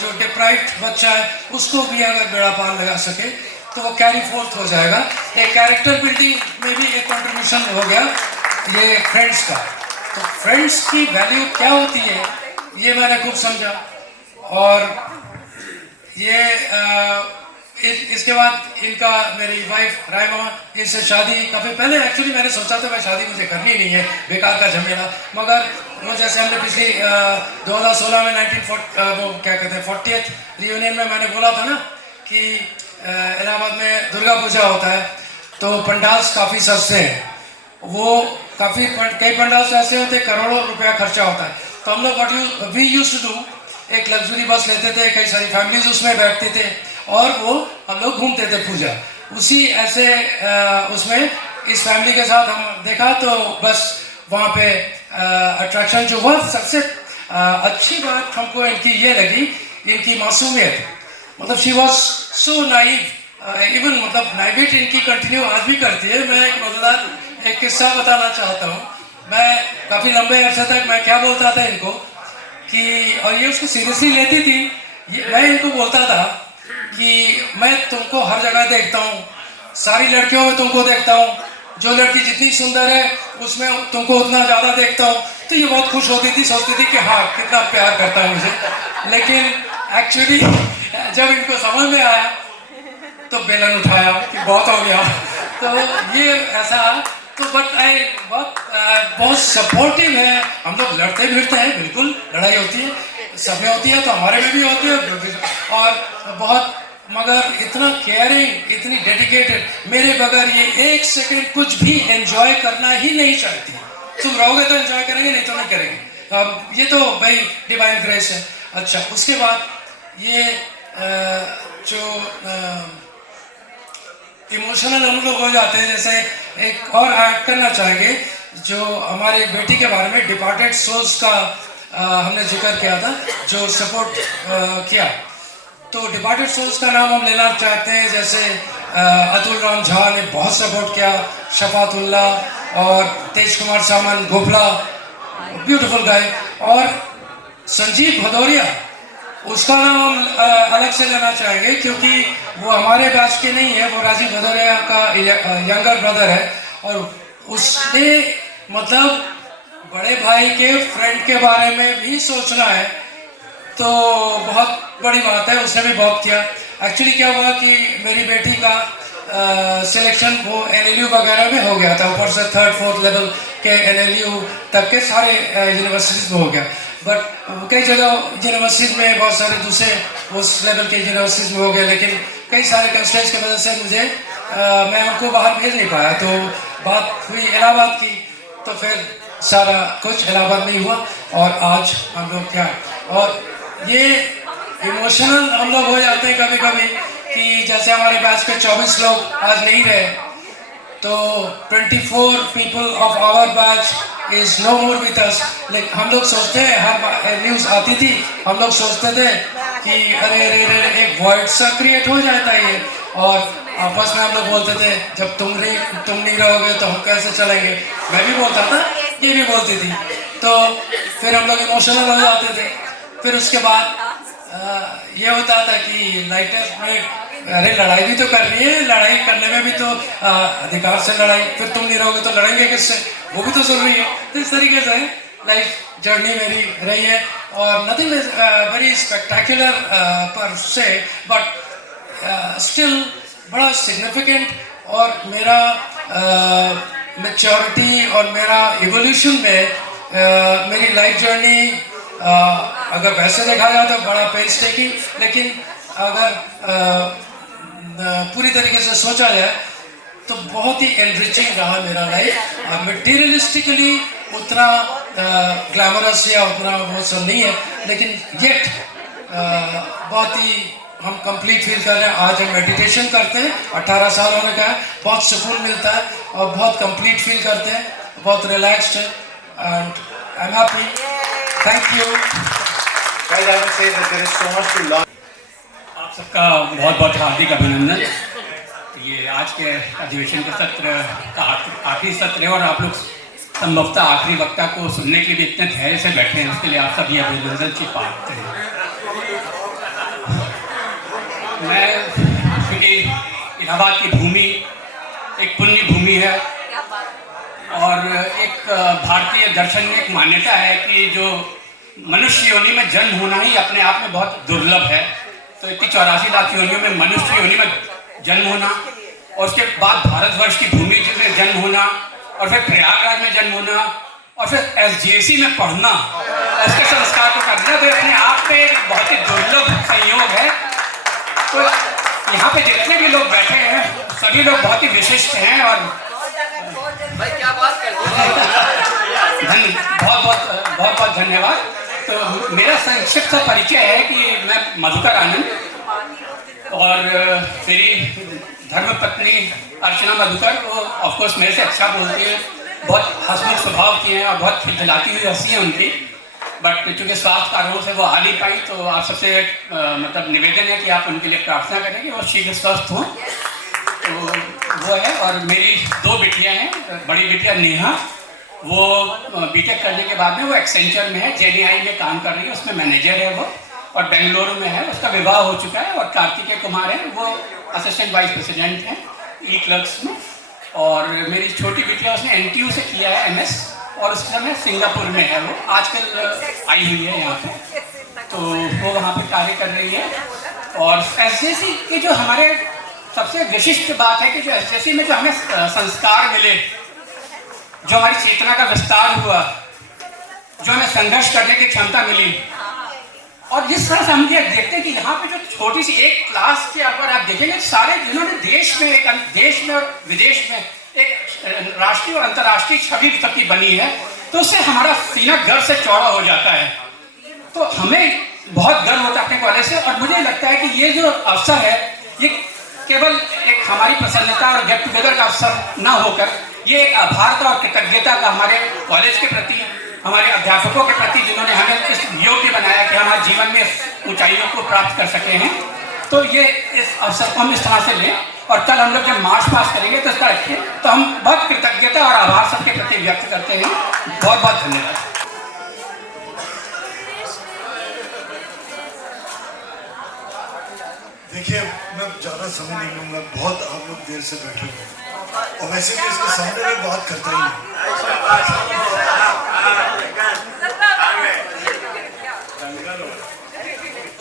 जो डिप्राइव्ड बच्चा है उसको भी अगर बेड़ा पार लगा सके तो वो कैरी फोर्थ हो जाएगा। एक कैरेक्टर बिल्डिंग में भी एक कंट्रीब्यूशन हो गया ये फ्रेंड्स का। तो फ्रेंड्स की वैल्यू क्या होती है ये मैंने खूब समझा। और ये इसके बाद इनका, मेरी वाइफ रायमा, इनसे शादी काफ़ी पहले एक्चुअली मैंने सोचा था मैं शादी मुझे करनी नहीं है, बेकार का झमेला। मगर वो जैसे हमने पिछली 2016 में 40th रियूनियन में मैंने बोला था ना कि इलाहाबाद में दुर्गा पूजा होता है तो पंडाल्स काफ़ी सस्ते हैं। वो कई पंडाल्स ऐसे होते हैं करोड़ों रुपया खर्चा होता है। तो हम लोग वी यूज्ड टू डू, एक लग्जरी बस लेते थे, कई सारी फैमिलीज उसमें बैठते थे और वो हम लोग घूमते थे पूजा। उसी ऐसे उसमें इस फैमिली के साथ हम देखा तो बस वहाँ पे अट्रैक्शन जो हुआ, सबसे अच्छी बात हमको इनकी ये लगी, इनकी मासूमियत। मतलब she was so naive, even मतलब नाइविटी इनकी कंटिन्यू आज भी करती है। मैं एक मजेदार एक किस्सा बताना चाहता हूँ। मैं काफ़ी लंबे अर्से तक मैं क्या बोलता था इनको कि, और ये उसको सीरियसली लेती थी, मैं इनको बोलता था कि मैं तुमको हर जगह देखता हूँ, सारी लड़कियों में तुमको देखता हूँ, जो लड़की जितनी सुंदर है उसमें तुमको उतना ज़्यादा देखता हूँ। तो ये बहुत खुश होती थी, सोचती थी कि हाँ कितना प्यार करता है मुझे। लेकिन एक्चुअली जब इनको समझ में आया तो बेलन उठाया कि बहुत हो गया। तो ये ऐसा, तो बट बहुत सपोर्टिव है। हम लोग लड़ते भिड़ते हैं, बिल्कुल लड़ाई होती है, सब में होती है, तो हमारे में भी होती है। और बहुत, मगर इतना केयरिंग, इतनी डेडिकेटेड, मेरे बगैर ये एक सेकंड कुछ भी एंजॉय करना ही नहीं चाहती। तुम रहोगे तो एंजॉय करेंगे, नहीं तो नहीं करेंगे। ये तो भाई डिवाइन ग्रेस है। अच्छा, उसके बाद ये जो इमोशनल हम लोग हो जाते हैं। जैसे एक और ऐड करना चाहेंगे जो हमारी बेटी के बारे में, डिपार्टेड सोल्स का हमने जिक्र किया था, जो सपोर्ट किया। तो डिपार्टेड सोल्स का नाम हम लेना चाहते हैं, जैसे अतुल राम झा ने बहुत सपोर्ट किया, शफातुल्ला और तेज कुमार सामन गोपला, ब्यूटीफुल गाय, और संजीव भदौरिया, उसका नाम हम अलग से लेना चाहेंगे क्योंकि वो हमारे बैच के नहीं है, वो राजीव भदौरिया का यंगर ब्रदर है, और उसने मतलब बड़े भाई के फ्रेंड के बारे में भी सोचना है, तो बहुत बड़ी बात है, उसने भी बहुत किया। एक्चुअली क्या हुआ कि मेरी बेटी का सिलेक्शन वो NLU वगैरह में हो गया था, ऊपर से 3rd 4th लेवल के NLU तक के सारे यूनिवर्सिटीज़ में हो गया, बट कई जगह यूनिवर्सिटीज़ में बहुत सारे दूसरे उस लेवल के यूनिवर्सिटीज़ में हो गए, लेकिन कई सारे कंस्ट्रेंट्स की वजह से मुझे मैं उनको बाहर भेज नहीं पाया। तो बात हुई इलाहाबाद की, तो फिर सारा कुछ इलाहाबाद में ही हुआ, और आज हम लोग क्या, और ये इमोशनल हम लोग हो जाते हैं कभी कभी कि जैसे हमारे बैच के 24 लोग आज नहीं रहे, तो 24 people of our batch is no more with us. लेकिन हम लोग सोचते हैं, हर न्यूज़ आती थी, हम लोग सोचते थे कि अरे अरे अरे एक वॉइड सा क्रिएट हो जाता है ये, और आपस में हम लोग बोलते थे जब तुम नहीं रहोगे तो हम कैसे चलेंगे। मैं भी बोलता था, ये भी बोलती थी, तो फिर हम लोग इमोशनल हो जाते थे। फिर उसके बाद ये होता था कि लाइटर में अरे लड़ाई भी तो करनी है, लड़ाई करने में भी तो अधिकार से लड़ाई, फिर तुम नहीं रहोगे तो लड़ेंगे किससे, वो भी तो जरूरी है। तो इस तरीके से लाइफ जर्नी मेरी रही है, और नथिंग इज वेरी स्पेक्टेकुलर पर से, बट स्टिल बड़ा सिग्निफिकेंट, और मेरा मैच्योरिटी और मेरा इवोल्यूशन में मेरी लाइफ जर्नी अगर वैसे देखा जाए तो बड़ा पेंस्टेकिंग, लेकिन अगर पूरी तरीके से सोचा जाए तो बहुत ही एनरिचिंग रहा मेरा लाइफ। मटेरियलिस्टिकली उतना ग्लैमरस या उतना वो सब नहीं है, लेकिन येट बहुत ही हम कंप्लीट फील कर रहे हैं। आज हम मेडिटेशन करते हैं, 18 साल होने का है, बहुत सुकून मिलता है और बहुत कंप्लीट फील करते हैं, बहुत रिलैक्स्ड है, and I am happy. Thank you. आप सबका बहुत बहुत हार्दिक अभिनंदन। ये आज के अधिवेशन के सत्र का आखिरी सत्र है, और आप लोग संभवतः आखिरी वक्ता को सुनने के लिए इतने धैर्य से बैठे हैं, उसके लिए आप सभी अभिनंदन की पात्र हैं। मैं, क्योंकि इलाहाबाद की भूमि एक पुण्य भूमि है, और एक भारतीय दर्शन में एक मान्यता है कि जो मनुष्य योनि में जन्म होना ही अपने आप में बहुत दुर्लभ है। तो इतनी 84 लाख योनियों में मनुष्य योनि में जन्म होना, और उसके बाद भारतवर्ष की भूमि में जन्म होना, और फिर प्रयागराज में जन्म होना, और फिर SJC में पढ़ना, उसके संस्कार को करना, तो अपने आप में एक बहुत ही दुर्लभ संयोग है। तो यहाँ पे जितने भी लोग बैठे हैं सभी लोग बहुत ही विशिष्ट हैं, और भाई क्या बात कर बहुत बहुत धन्यवाद। तो मेरा संक्षिप्त सा परिचय है कि मैं मधुकर आनंद, और मेरी धर्मपत्नी अर्चना मधुकर, वो ऑफकोर्स मेरे से अच्छा बोलती है, बहुत हंसमुख स्वभाव की हैं और बहुत खिलखिलाती हुई हंसी है उनकी, बट चूँकि स्वास्थ्य कारणों से वो आ नहीं पाई, तो आप सबसे मतलब निवेदन है कि आप उनके लिए प्रार्थना करें कि वो शीघ्र स्वस्थ हों। तो वो है, और मेरी 2 बिटियाँ हैं। बड़ी बिटिया नेहा, वो बीटेक करने के बाद में वो एक्सेंचर में है, JNI में काम कर रही है, उसमें मैनेजर है वो, और बेंगलुरु में है, उसका विवाह हो चुका है। और कार्तिकेय कुमार है, वो असिस्टेंट वाइस प्रेसिडेंट हैं E-क्लर्क्स में। और मेरी छोटी बिटिया, उसने NTU से किया है MS, और उस समय सिंगापुर में है, वो आजकल आई हुई है यहाँ पे, तो वो वहाँ पे कार्य कर रही है। और SJC की जो हमारे सबसे विशिष्ट बात है कि जो SJC में जो हमें संस्कार मिले, जो हमारी चेतना का विस्तार हुआ, जो हमें संघर्ष करने की क्षमता मिली, और जिस तरह से हम ये देखते हैं कि यहाँ पे जो छोटी सी एक क्लास के अगर आप देखेंगे, सारे जिन्होंने देश में और विदेश में एक राष्ट्रीय और अंतर्राष्ट्रीय छवि तक की बनी है, तो उससे हमारा सीना गर्व से चौड़ा हो जाता है। तो हमें बहुत गर्व होता है अपने कॉलेज से, और मुझे लगता है कि ये जो अवसर है, ये केवल एक हमारी प्रसन्नता और गेट टुगेदर का अवसर ना होकर ये एक आभार का और कृतज्ञता का हमारे कॉलेज के प्रति, हमारे अध्यापकों के प्रति जिन्होंने हमें इस योग्य बनाया कि हमारे जीवन में ऊंचाइयों को प्राप्त कर सके हैं। तो ये इस अवसर को हम इस तरह से लें, और कल हम लोग जब मार्च पास करेंगे तो इसका रखें, तो हम बहुत कृतज्ञता और आभार सबके प्रति व्यक्त करते हैं। बहुत बहुत धन्यवाद। देखिए, मैं ज़्यादा समय नहीं लूँगा, बहुत आप लोग देर से बैठे हैं और वैसे भी इसके सामने में बात करता ही नहीं।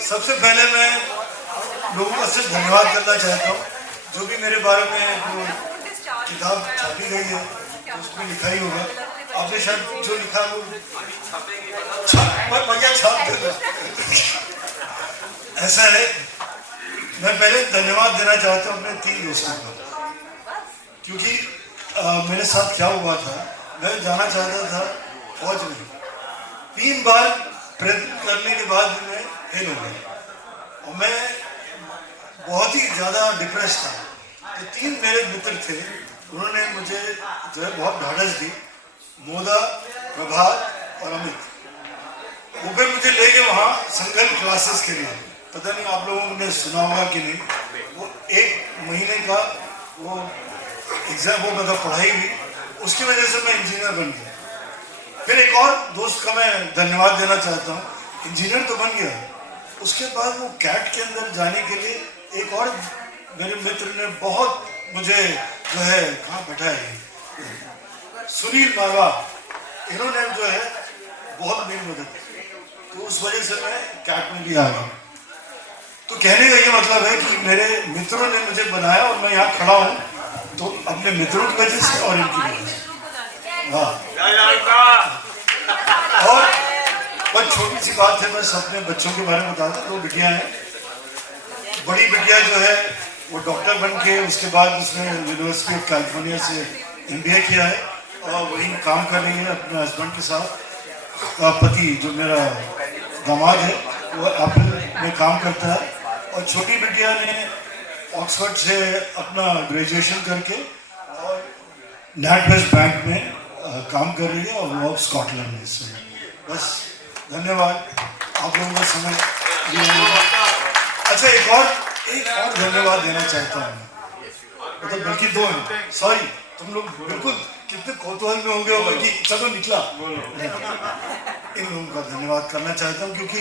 सबसे पहले मैं लोगों का सिर्फ धन्यवाद करना चाहता हूँ, जो भी मेरे बारे में जो किताब छापी गई है तो उसमें लिखा ही होगा। आपने शायद जो लिखा वो छाप देना ऐसा है। मैं पहले धन्यवाद देना चाहता हूँ अपने 3 दोस्तों को, क्योंकि मेरे साथ क्या हुआ था, मैं जाना चाहता था फौज में, 3 बार प्रयत्न करने के बाद मैं फेल हो गया और मैं बहुत ही ज़्यादा डिप्रेस था। तो 3 मेरे मित्र थे, उन्होंने मुझे जो है बहुत ढाढ़स दी, मोदा, प्रभात और अमित। वो फिर मुझे ले गए वहाँ संगठन क्लासेस के लिए। पता नहीं आप लोगों ने सुना होगा कि नहीं, वो 1 महीने का वो एग्जाम, वो मतलब पढ़ाई हुई, उसकी वजह से मैं इंजीनियर बन गया। फिर एक और दोस्त का मैं धन्यवाद देना चाहता हूँ, इंजीनियर तो बन गया, उसके बाद वो कैट के अंदर जाने के लिए एक और मेरे मित्र ने बहुत मुझे जो है, कहाँ बैठा है सुनील मारवा, इन्होंने जो है बहुत मेरी मदद की, तो उस वजह से मैं कैट में भी आ गया। तो कहने का ये मतलब है कि मेरे मित्रों ने मुझे बनाया और मैं यहाँ खड़ा हूँ, तो अपने मित्रों की वजह से और इनकी वजह से। हाँ, और बस छोटी सी बात है, बस अपने बच्चों के बारे में बताता हूँ। 2 बिटियाँ हैं। बड़ी बिटिया जो है वो डॉक्टर बन के, उसके बाद उसने यूनिवर्सिटी ऑफ कैलिफोर्निया से MBA किया है और वहीं काम कर रही है अपने हस्बैंड के साथ। पति जो मेरा दामाद है वो एप्पल में काम करता है, और छोटी बिटिया ने ऑक्सफोर्ड से अपना ग्रेजुएशन करके और NatWest बैंक में काम कर रही है और वो स्कॉटलैंड में इस समय। बस धन्यवाद आप लोगों का समय दिया। अच्छा, एक और धन्यवाद देना चाहता हूँ, मतलब बल्कि 2 हैं। सॉरी, तुम लोग बिल्कुल कितने कौतूहल में होंगे होगा कि चलो निकला। इन लोगों का धन्यवाद करना चाहता हूँ, क्योंकि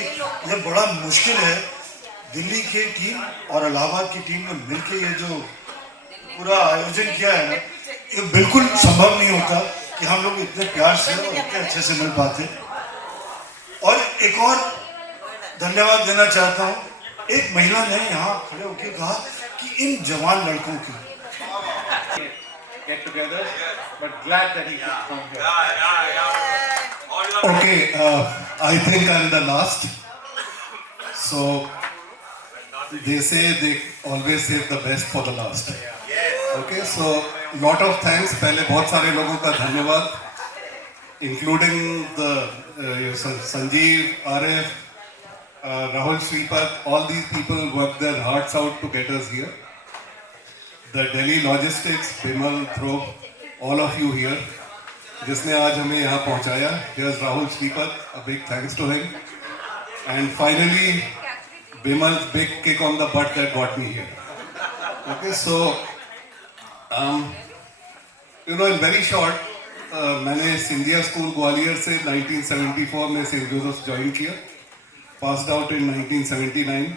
ये बड़ा मुश्किल है, दिल्ली की टीम और इलाहाबाद की टीम ने मिलकर ये जो पूरा आयोजन किया है ना, ये बिल्कुल संभव नहीं होता कि हम लोग इतने प्यार से और इतने अच्छे से मिल पाते। और एक और धन्यवाद देना चाहता हूँ, एक महिला ने यहाँ खड़े होकर कहा कि इन जवान लड़कों की get together, but glad that he could come here. Okay, I think I'm the last. So they say they always save the best for the last. Okay, so lot of thanks. पहले बहुत सारे लोगों का धन्यवाद, including the Sanjeev, Arif, Rahul Sripat. All these people worked their hearts out to get us here. The Delhi Logistics, Bimal, Dhruv, all of you here, जिसने आज हमें यहाँ पहुँचाया. Here's Rahul Sripat, a big thanks to him. And finally, Bimal's big kick on the butt that got me here. Okay, so, you know, in very short, मैंने Scindia school Gwalior से 1974 में Saint Joseph join किया, passed out in 1979.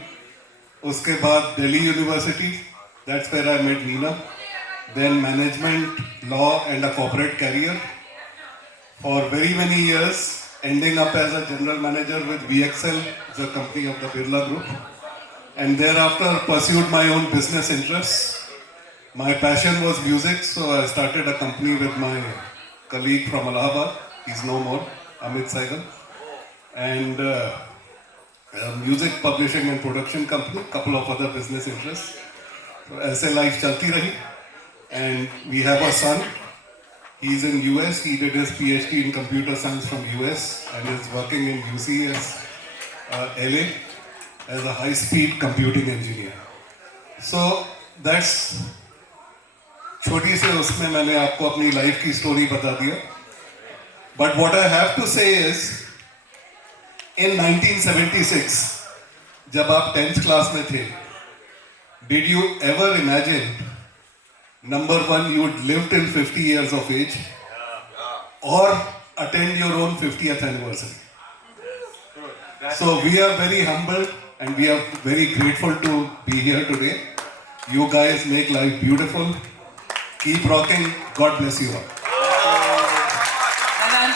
उसके बाद Delhi university, that's where I met Neena. Then management, law and a corporate career. For very many years, ending up as a general manager with VXL, the company of the Birla Group. And thereafter pursued my own business interests. My passion was music, so I started a company with my colleague from Allahabad. He's no more, Amit Saigal. And a music publishing and production company, couple of other business interests. So ऐसे life चलती रही. And we have a son. He's in US. He did his PhD in computer science from US and is working in UCS LA as a high-speed computing engineer. So that's छोटी से उसमें मैंने आपको अपनी life की story बता दिया. But what I have to say is, in 1976, जब आप 10th class में थे, did you ever imagine, number one, you would live till 50 years of age, or attend your own 50th anniversary? So we are very humbled and we are very grateful to be here today. You guys make life beautiful. Keep rocking. God bless you all. And I'm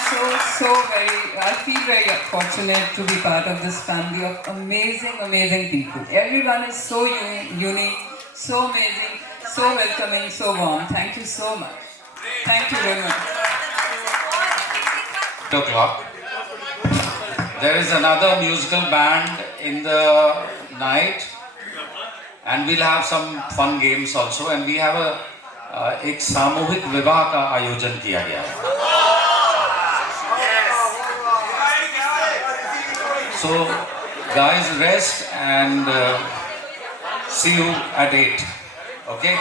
I feel very fortunate to be part of this family of amazing people. Everyone is so unique, so amazing, so welcoming, so warm. Thank you so much. Thank you very much. 8 o'clock. There is another musical band in the night, and we'll have some fun games also. And we have एक सामूहिक विवाह का आयोजन किया गया है. So guys, rest and see you at 8. Okay.